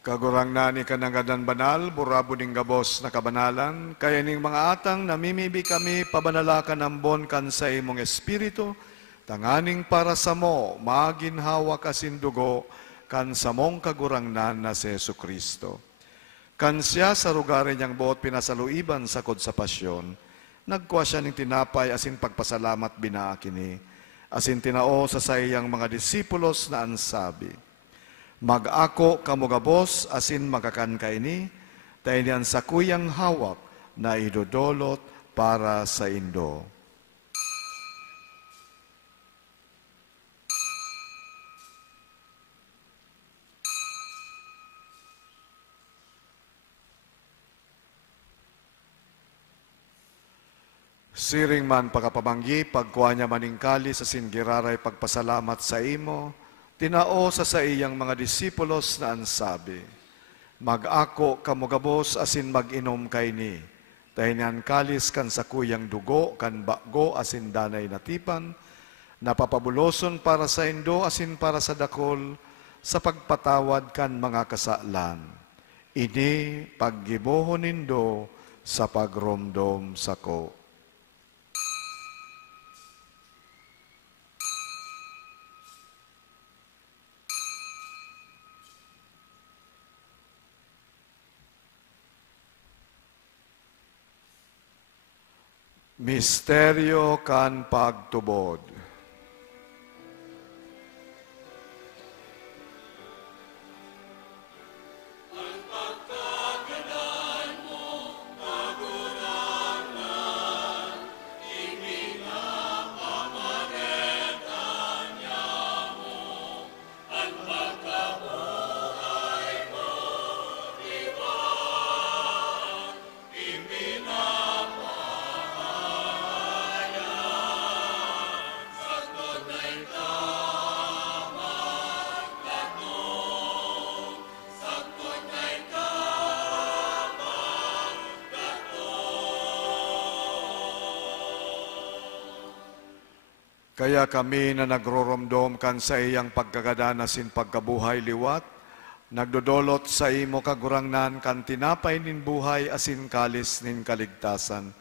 Kagurang na ni kanangadan banal, burabo ning gabos na kabanalan, kaya ning mga atang namimibi kami pabanalakan ng bon kan sa imong espiritu, tanganing para sa mo, maginhawa kasin dugo, kan sa mong kagurangnan na si Yesu Kristo. Kan siya sa lugar niyang buot pinasaluiban sakod sa pasyon, nagkuha siya ning tinapay asin pagpasalamat binaakini, asin tinao sa sayang mga disipulos na ansabi, mag-ako kamugabos asin magakan kaini, tayo niyan sa kuyang hawak na idodolot para sa indo. Siring man pagkapamanggi, pagkuha niya maningkali sa singiraray pagpasalamat sa imo, tinao sa iyang mga disipulos na ansabi, mag-ako kamugabos asin mag-inom kay ni, tahinan kalis kan sa kuyang dugo, kan bakgo asin danay natipan, napapabuloson para sa indo asin para sa dakol, sa pagpatawad kan mga kasalan. Ini paggibohon nindo sa pagromdom sako. Misteryo kan pagtubod. Kaya kami na nagroromdom kan sa iyang pagkagadasin pagkabuhay liwat, nagdodolot sa imo kagurangnan kan tinapay nin buhay asin kalis nin kaligtasan.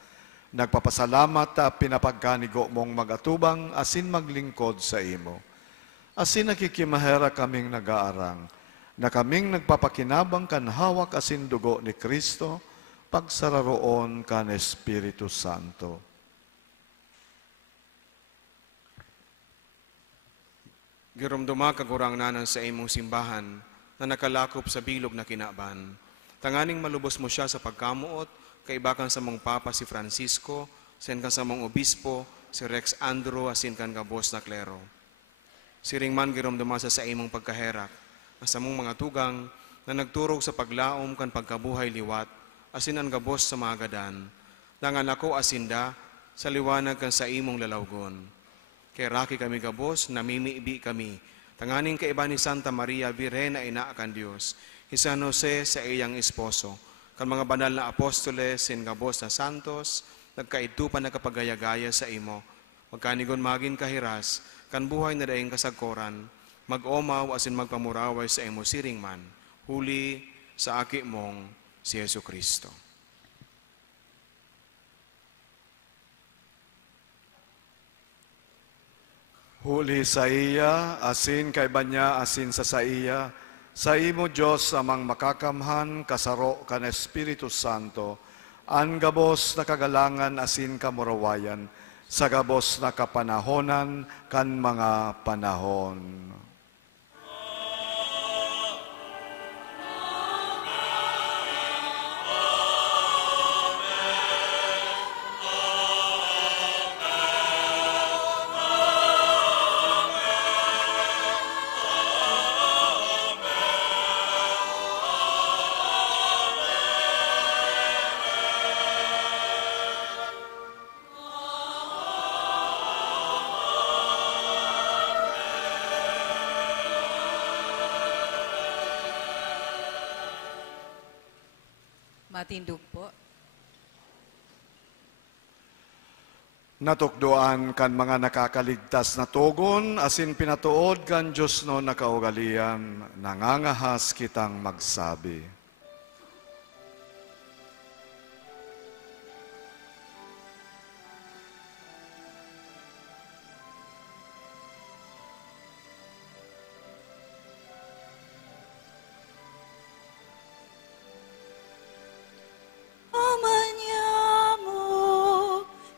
Nagpapasalamat ta pinapagkanigo mong magatubang asin maglingkod sa imo. Asin nakikimahera kaming nagaarang, na kaming nagpapakinabang kan hawak asin dugo ni Kristo, pagsararoon kan Espiritu Santo. Giromdoma kagurangnanan sa imong simbahan na nakalakop sa bilog na kinaban. Tanganing malubos mo siya sa pagkamuot, kaibakan sa mong Papa si Francisco, sen kan sa mong Obispo, si Rex Andro, asin kan kabos na klero. Siring man giromdoma sa imong pagkaherak, sa mong mga tugang na nagturog sa paglaom kan pagkabuhay liwat, asin ang kabos sa mga gadan, nangan ako asinda sa liwanag kan sa imong lalawgon. Kay raki kami kabos, namimiibi kami. Tanganing kaiba ni Santa Maria, Virena ina kan Diyos. Si San Jose sa iyang esposo. Kan mga banal na apostoles, sin kabos na santos, nagkaitupan na kapagayagaya sa imo. Magkanigon magin kahiras, kan buhay na daing kasagkoran, mag-omaw asin magpamuraway sa imo siring man. Huli sa aki mong si Yesu Kristo. Huli sa iya, asin kay banya, asin sa iya, sa imo Diyos amang makakamhan, kasaro kan Espiritu Santo, an gabos na kagalangan asin kamurawayan, sa gabos na kapanahonan kan mga panahon. Matindog po. Natukdoan kan mga nakakaligtas na tugon, asin pinatuod kan Diyos no nakaugalian, nangangahas kitang magsabi. Amanyamo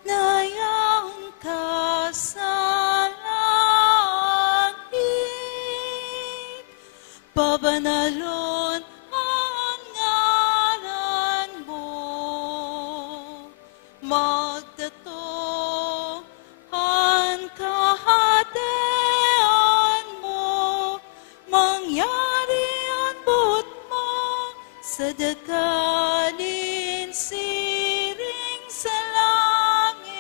na iyang kasalangit, pabanalon ang ngalan mo, magdatong ang kahatian mo, mangyari ang buot mo sa dagalin siring sa langit.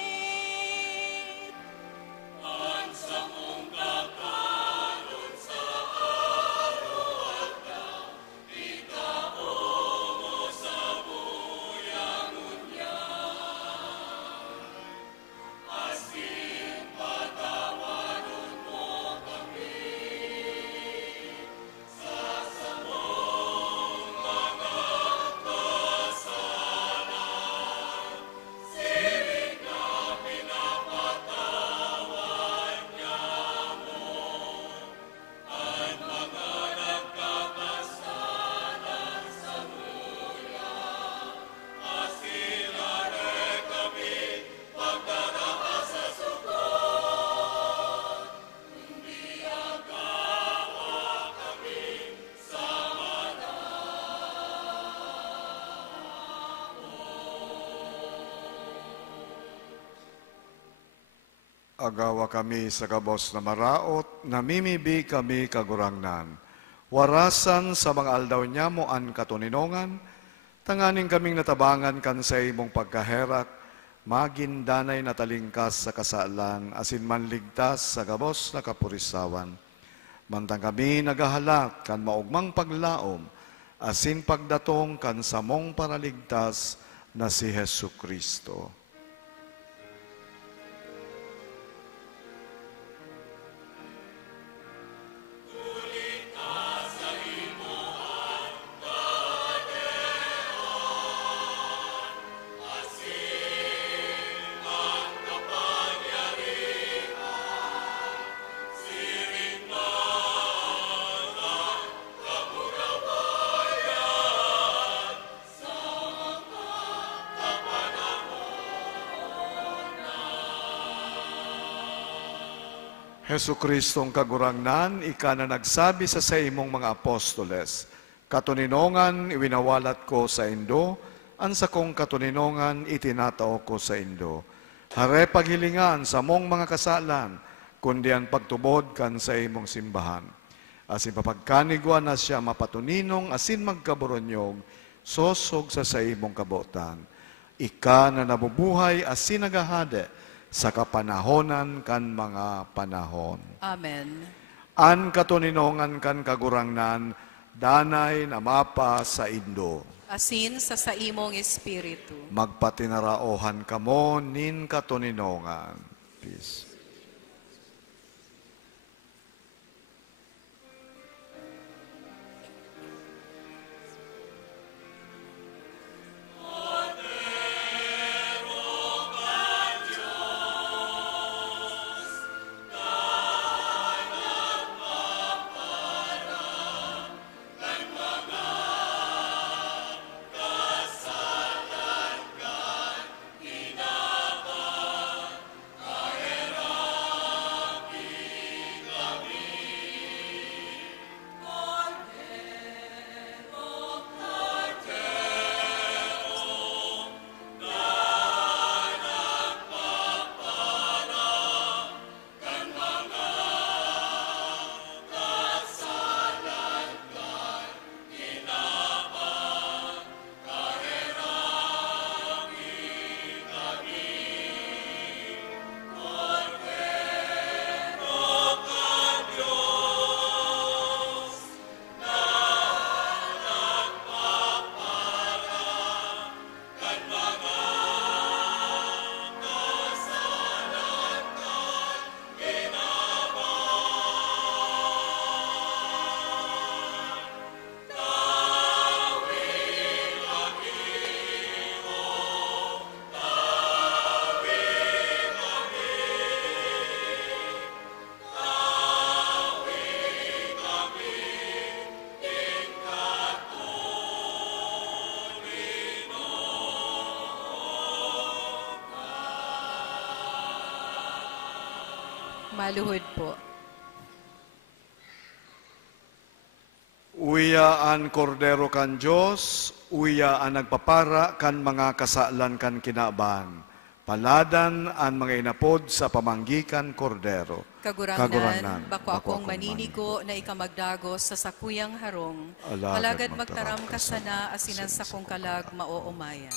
Ang samong kakalon sa araw-araw, ikao mo sa buyang unyan. Asin patawanon mo kami sa samong mga kasalan. Siring na pinapatawan niya mo ang mga nagkakasalan sa muya. Asilare kami pagdaraan sa sugot, kundi agawa kami sa Agawa kami sa gabos na maraot, namimibi kami kagurangnan. Warasan sa mga aldaw niya mo an katuninongan, tanganing kaming natabangan kan sa imong pagkaherak, magindanay na talingkas sa kasalan, asin manligtas sa gabos na kapurisawan. Mantang kami nagahalat kan maugmang paglaom, asin pagdatong kan samong paraligtas na si Hesu Kristo. Hesu Kristong kagurangnan, ika na nagsabi sa imong mga apostoles, katuninongan iwinawalat ko sa Indo, an sa kong katuninongan itinatao ko sa Indo. Hare paghilingan sa mong mga kasalan, kundi ang pagtubod kan sa imong simbahan. Asin papagkanigwa na siya mapatuninong, asin magkaburonyog, sosog sa imong kabotan. Ika na nabubuhay, asin nagahade, sa kapanahonan kan mga panahon. Amen. An katuninongan kan kagurangnan, danay na mapa sa Indo. Asin sa imong espiritu. Magpatinaraohan kamo nin katuninongan. Peace. Era Maluhod po. Uya an kordero kan Diyos, uya an nagpapara kan mga kasalan kan kinaban. Paladan an mga inapod sa pamanggikan kordero. Kagurangnan, bako akong maninigo na ikamagdagos sa sakuyang harong. Alagad magtaram ka sana asinan sa kong kalag maoomayan.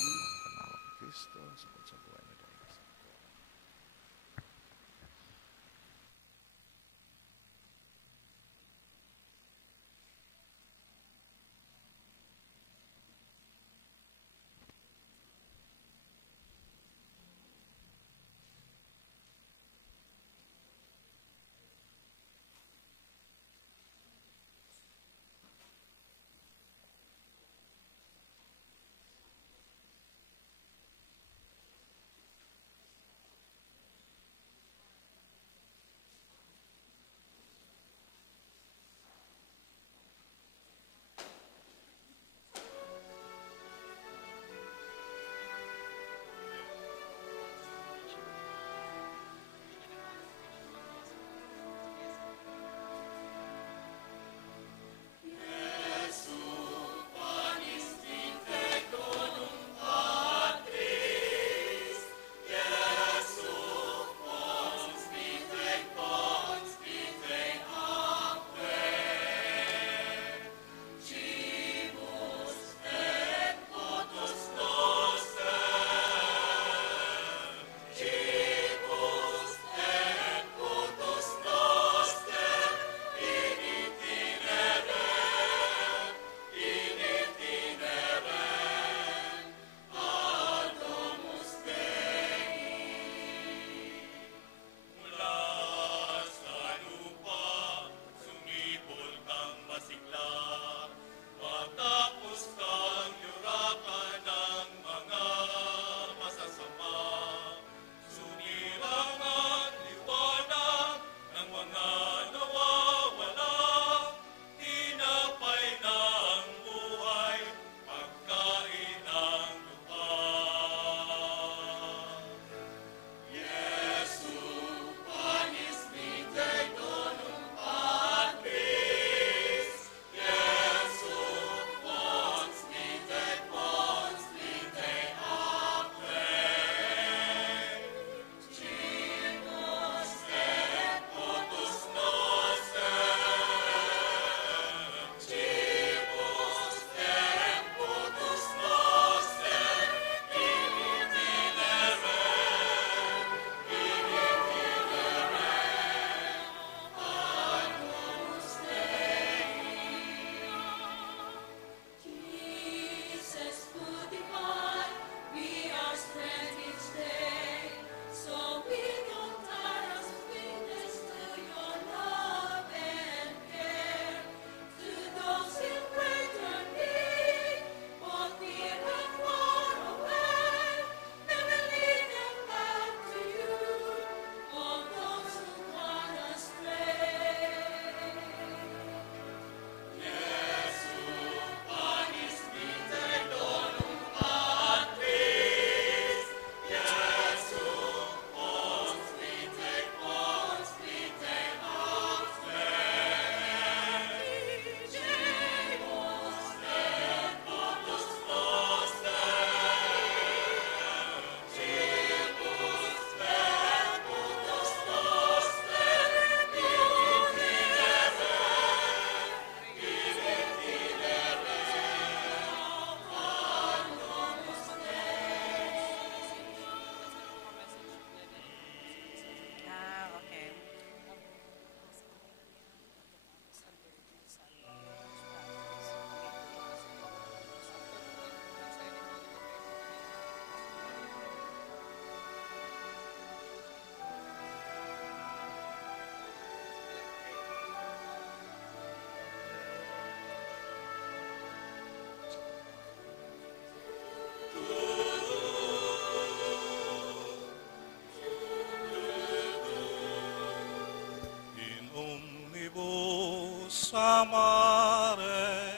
amare,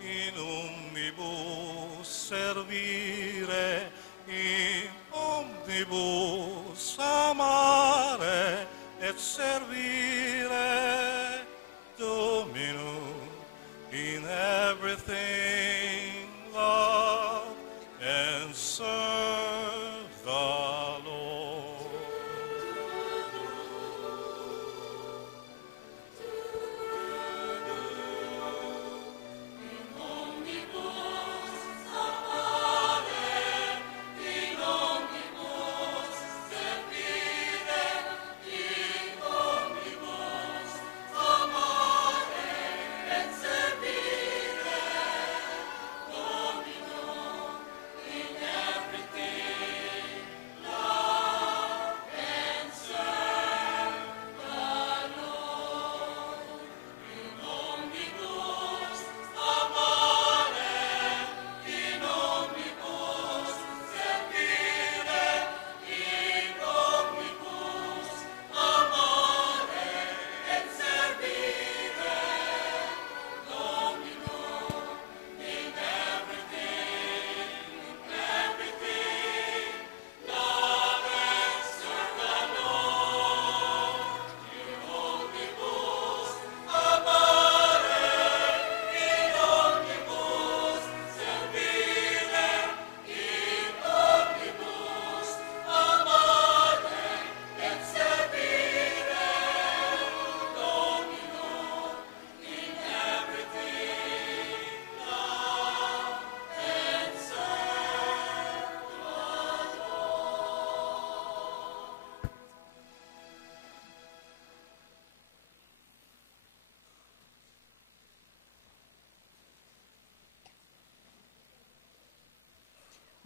in omnibus servire, in omnibus amare, et servire.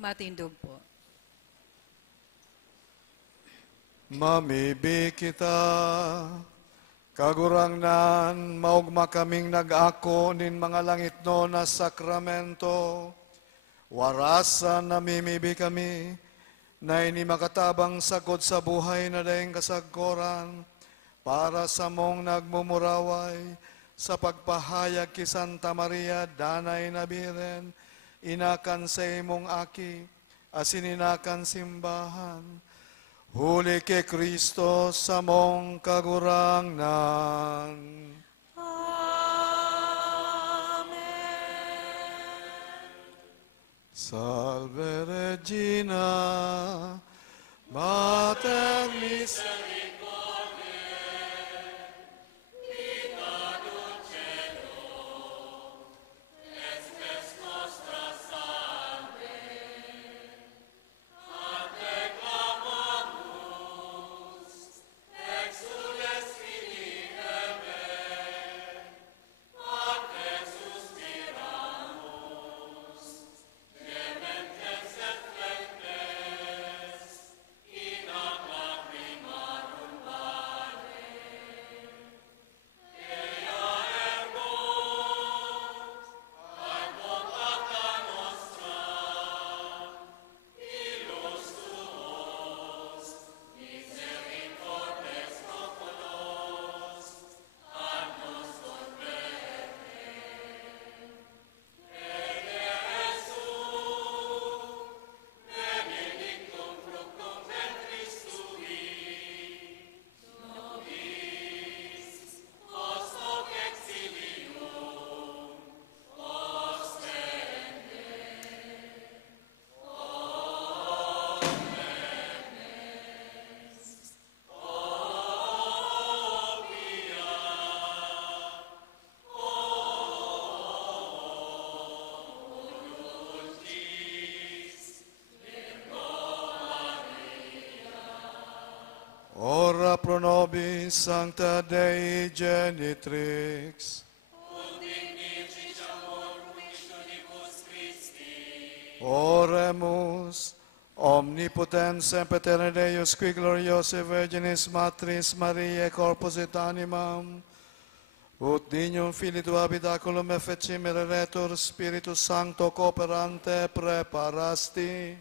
Matindog po. Mamibi kita, kagurangnan, maugma kaming nag-ako nin mga langit no na sakramento. Warasan namimibi kami, na ini makatabang sagod sa buhay na daing kasagkoran, para sa mong nagmumuraway, sa pagpahayag ki Santa Maria, danay na biren, inakan sa imong aki, asininakan simbahan, huli kay Kristo sa mong kagurangnan. Salve Regina, Mater Misericordiae, Vita Dulcedo, Estes nostra salve, a te clamamus, exules filii a te suspiramus, gementes et flentes, in ac lacrimarum vale. Ea ergo, advocata nostra, illos tuos, misericordes oculos, ad nos converte. Ege Jesum, benedictum fructum ventris tui, nobis, post hoc exilium, ostende. Ora pro nobis Sancta Dei Genitrix. Oremus, omnipotens sempiterne Deus, qui gloriosae Virginis Matris Mariae corpus et animam, ut dignum Filii tu habitaculum effecim reretur Spiritus Sancto cooperante preparasti,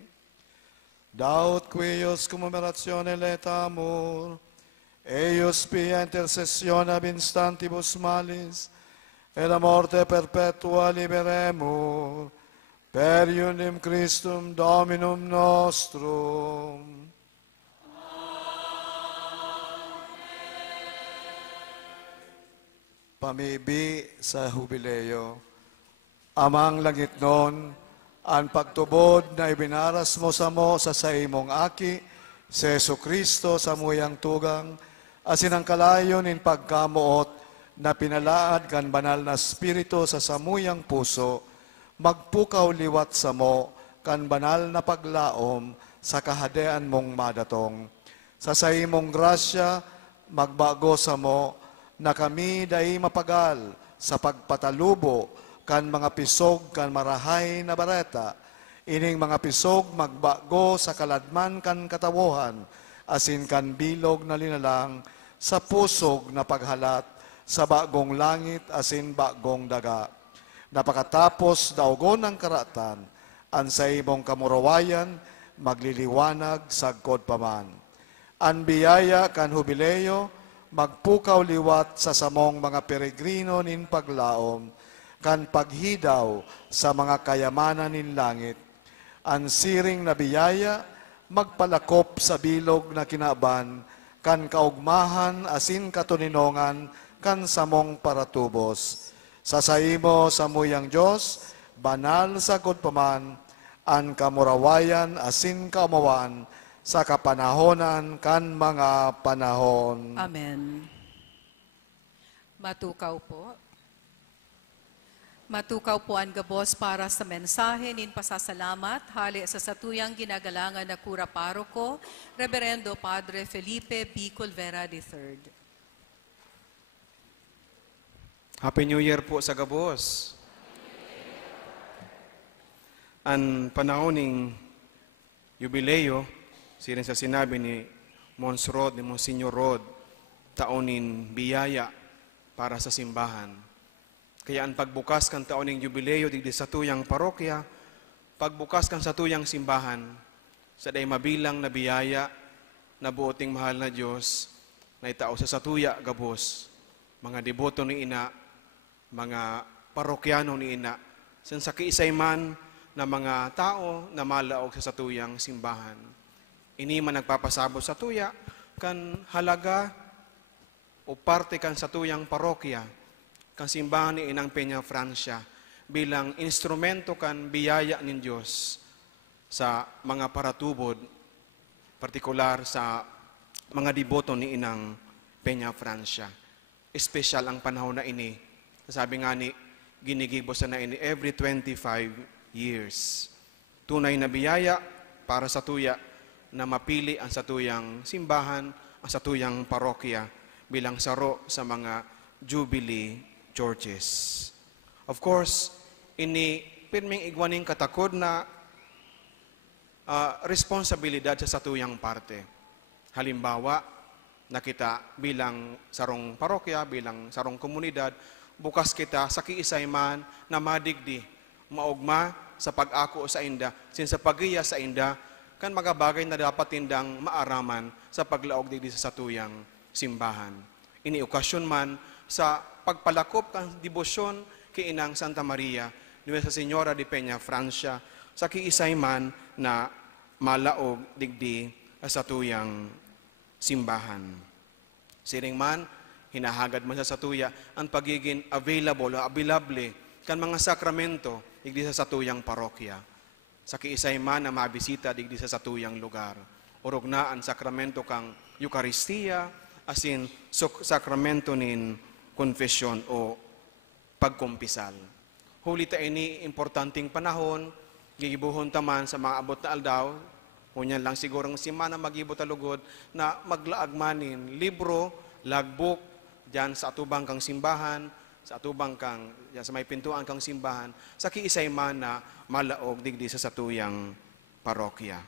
daut quius commemoratione letamur, eius pia intercessione ab instantibus malis, e la morte perpetua liberemur, per iunim Christum Dominum nostrum. Pamibi sa hubileo, amang langit nun, ang pagtubod na ibinaras mo sa imong aki, si Jesucristo sa muyang tugang, asin ang kalayon in pagkamuot na pinalaad kan banal na spirito sa samuyang puso, magpukaw liwat sa mo kan banal na paglaom sa kahadean mong madatong. Sa imong grasya, magbago sa mo, na kami dai mapagal sa pagpatalubo kan mga pisog kan marahay na bareta, ining mga pisog magbago sa kaladman kan katawohan, asin kan bilog na linalang sa pusog na paghalat sa bagong langit asin bagong daga. Napakatapos daugon ng karatan, an sa imong kamurawayan, magliliwanag sagkod paman. An biyaya kan hubileo, magpukaw liwat sa samong mga peregrino nin paglaom, kan paghidaw sa mga kayamanan nin langit. An siring na biyaya, magpalakop sa bilog na kinaban, kan kaugmahan asin katuninongan, kan samong paratubos. Sa saimo sa muyang Diyos, banal sagod paman, an kamurawayan asin kaumawan, sa kapanahonan kan mga panahon. Amen. Matukaw po. Matukaw po ang gabos para sa mensahe nin pasasalamat hali sa satuyang ginagalangan na Kura Paroko, Reverendo Padre Felipe B. Colvera III. Happy New Year po sa gabos. Ang panahon ng jubileo, sirin sa sinabi ni Mons Rod, ni Monsignor Rod, taonin biyaya para sa simbahan. Kaya ang pagbukas kan taoning jubileo digdi sa tuyang parokya, pagbukas kan sa tuyang simbahan, sa day mabilang na biyaya, na buoting mahal na Diyos, na itao sa satuya gabos, mga deboto ni ina, mga parokyano ni ina, sa kiisay man na mga tao na malaog sa satuyang simbahan. Ini man nagpapasabot sa tuya, kan halaga o parte kan satuyang parokya, kan simbahan ni Inang Peña Francia, bilang instrumento kan biyaya ng Diyos sa mga paratubod, partikular sa mga deboto ni Inang Peña Francia. Espesyal ang panahon na ini. Sabi nga ni, ginigibo sa na ini every 25 years. Tunay na biyaya para sa tuya na mapili ang satuyang simbahan, ang satuyang parokya bilang saro sa mga Jubilee churches. Of course, ini pirming igwaning katakod na responsibilidad sa satuyang parte. Halimbawa, nakita bilang sarong parokya, bilang sarong komunidad, bukas kita sa kiisay man na madigdi, maugma sa pag-ako sa inda, sa pagiya sa inda, kan mga bagay na dapat tindang maaraman sa paglaog digdi sa satuyang simbahan. Ini okasyon man sa pagpalakop kang debosyon kay Inang Santa Maria, Nuestra Señora de Peña Francia, sa kiisay man na malaog digdi sa satuyang simbahan. Siring man, hinahagad man sa satuya ang pagiging available kan mga sakramento digdi sa satuyang parokya. Sa kiisay man na mabisita digdi sa satuyang lugar. Urog na ang sakramento kang Eucharistia, asin sakramento nin konfesyon o pagkumpisal. Huli ta ini importanteng panahon, gigibuhon taman sa mga abot na aldaw, kunyan lang sigurong simana magibot alugod na maglaag manin libro, logbook, diyan sa atubang kang simbahan, sa atubang kang, diyan sa may pintuan kang simbahan, sa kiisay man na malaog digdi sa satuyang parokya.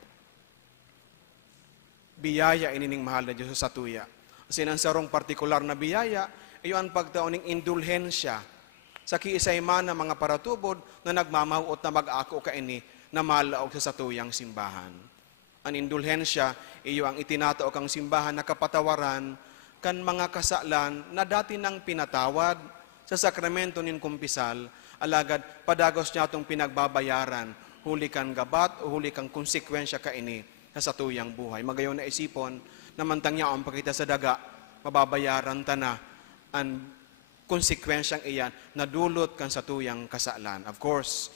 Biyaya inining mahal na Diyos sa satuya. Kasi ang sarong partikular na biyaya, iyo ang pagtaoning indulhensya sa kiisay man na mga paratubod na nagmamawot na mag-ako kaini na malaog sa satuyang simbahan. Ang indulhensya, iyo ang itinatao kang simbahan na kapatawaran kan mga kasalan na dati nang pinatawad sa sakramento nin kumpisal, alagad padagos niya itong pinagbabayaran, huli kang gabat o huli kang konsekwensya kaini sa satuyang buhay. Magayon na isipon, namantang niya ang pagkita sa daga, mababayaran ta na ang konsekwensyang iyan na dulot kan satuyang kasalan. Of course,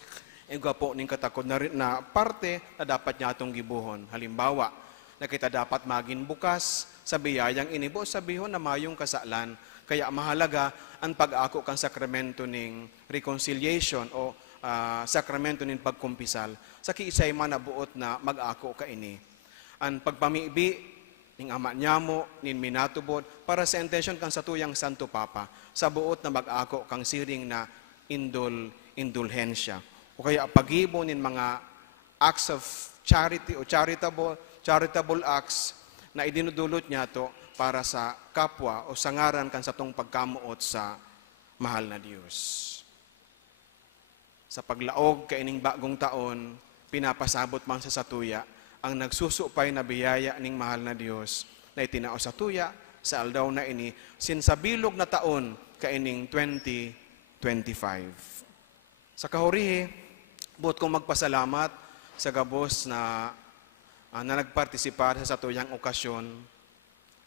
igwa po ning katakod na parte na dapat niya itong gibuhon. Halimbawa, na kita dapat maging bukas sa biyayang inibo, sabihon na mayong kasalan. Kaya mahalaga ang pag-ako kang sakramento ning reconciliation o sakramento ning pagkumpisal. Sa kiisay man na buot na mag-ako ka ini. Ang pagpamiibi ning ama nyamo, nin minatubod, para sa intention kang satuyang Santo Papa, sa buot na mag-ako kang siring na indulhensya. O kaya pagibo nin mga acts of charity o charitable acts na idinudulot niya to para sa kapwa o sa ngaran kan sa tong pagkamuot sa mahal na Diyos. Sa paglaog kaining bagong taon, pinapasabot man sa satuya ang nagsusupay na biyaya ning mahal na Diyos na itinao sa tuya sa aldaw na ini sinsabilog na taon kaining 2025. Sa kahurihi, buot kong magpasalamat sa gabos na nagpartisipar sa satuyang okasyon.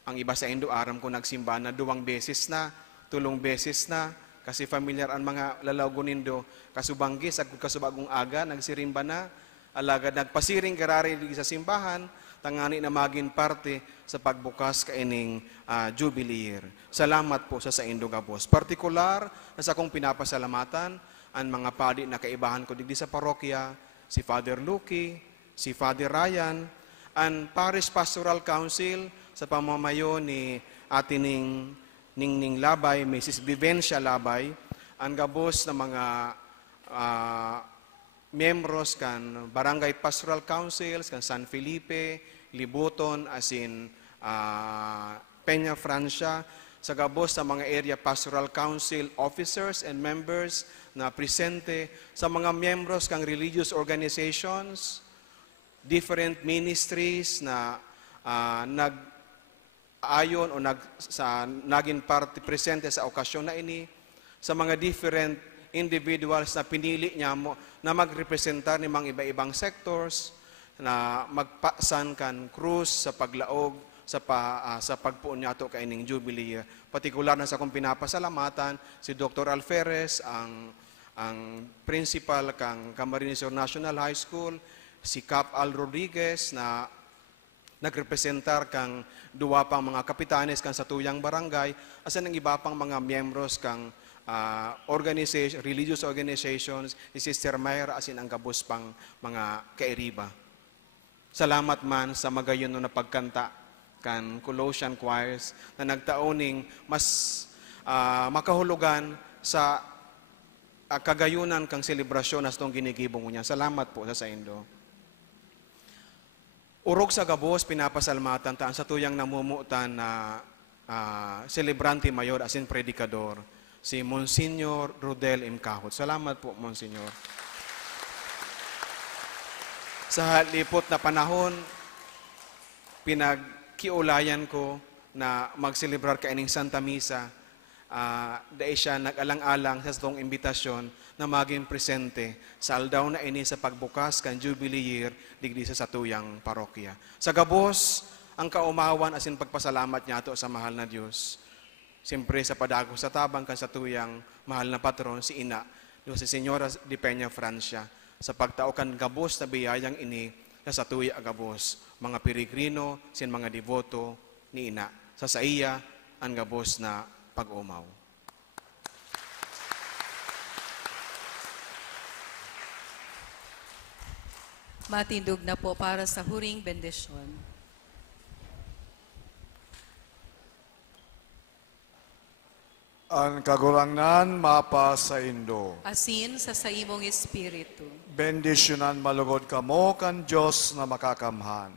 Ang iba sa Indo, aram ko nagsimba na 2 beses na, 3 beses na, kasi familiar ang mga lalawgo nindo, kasubanggi, sa kasubagong aga, nagsirimba na, alagad nagpasiring karari sa simbahan, tangani na maging parte sa pagbukas kaining Jubilee Year. Salamat po sa Indo gabos. Partikular na sa kong pinapasalamatan, ang mga padi na kaibahan ko digdi sa parokya, si Father Lucky, si Father Ryan, ang Parish Pastoral Council sa pamamayo ni atining Ningning Labay, Mrs. Vivencia Labay, ang gabos na mga miyembros kan Barangay Pastoral Councils, kan San Felipe, Libuton, asin Peña Francia, sa gabos sa mga area Pastoral Council officers and members na presente, sa mga miyembros kang religious organizations, different ministries na nag-ayon o naging parte presente sa okasyon na ini, sa mga different individuals na pinili niya mo na magrepresentar ni mga iba-ibang sectors, na magpasan kan krus sa paglaog sa pagpuon niya ito kaining Jubilee. Partikular na sa akong pinapasalamatan si Dr. Alferez, ang principal kang Camarines Sur National High School, si Cap Al Rodriguez na nagrepresentar kang duwa pang mga kapitanes kang sa tuyang barangay, asan ang iba pang mga miyembros kang religious organizations, si Sister Mayra, asin ang gabos pang mga kairiba. Salamat man sa magayon na pagkanta kan Colossian choirs na nagtaoning mas makahulugan sa kagayunan kang selebrasyon na itong ginigibong niya. Salamat po sa indo. Urog sa gabos, pinapasalmatan taan sa tuyang namumutan na celebrante mayor asin predikador, si Monsignor Rodel M. Kahot. Salamat po, Monsignor. Sa lipot na panahon, pinagkiulayan ko na magselebrar kaining Santa Misa. Dahil siya nag-alang-alang sa itong imbitasyon na maging presente sa aldaw na ini sa pagbukas kan Jubilee Year digdi sa satuyang parokya. Sa gabos, ang kaumawan asin pagpasalamat niya to sa mahal na Diyos. Siyempre sa padago sa tabang kan satuyang mahal na patron si Ina, si Senyora de Peña Francia, sa pagtao kan gabos na biyayang ini sa satuya agabos, mga peregrino, sin mga devoto ni Ina. Sa saiya, ang gabos na pag-umaw. Matindog na po para sa huring bendisyon. Ang kagurangnan mapa sa indo. Asin sa imong espiritu. Bendisyonan malugod kamo kan Diyos na makakamhan.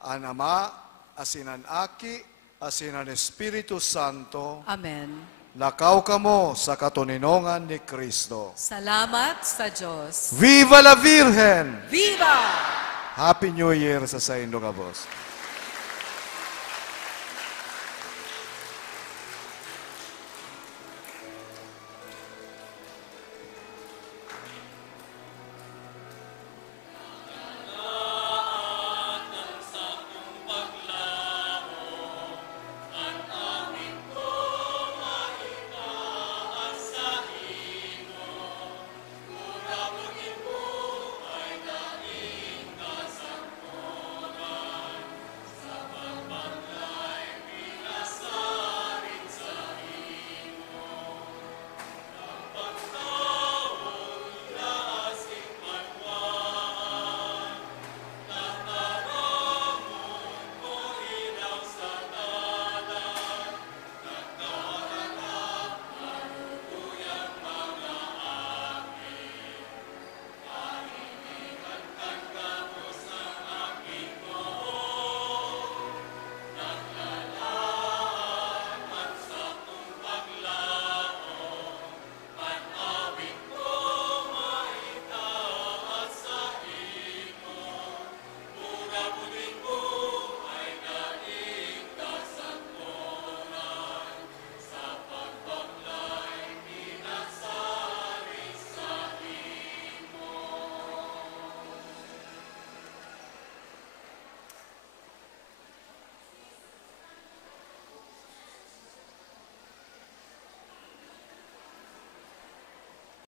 An Ama, asin an Aki, asin ang Espiritu Santo, Amen. lakaw kamo sa katuninongan ni Kristo. Salamat sa Diyos. Viva la Virgen! Viva! Happy New Year sa indo, kabos.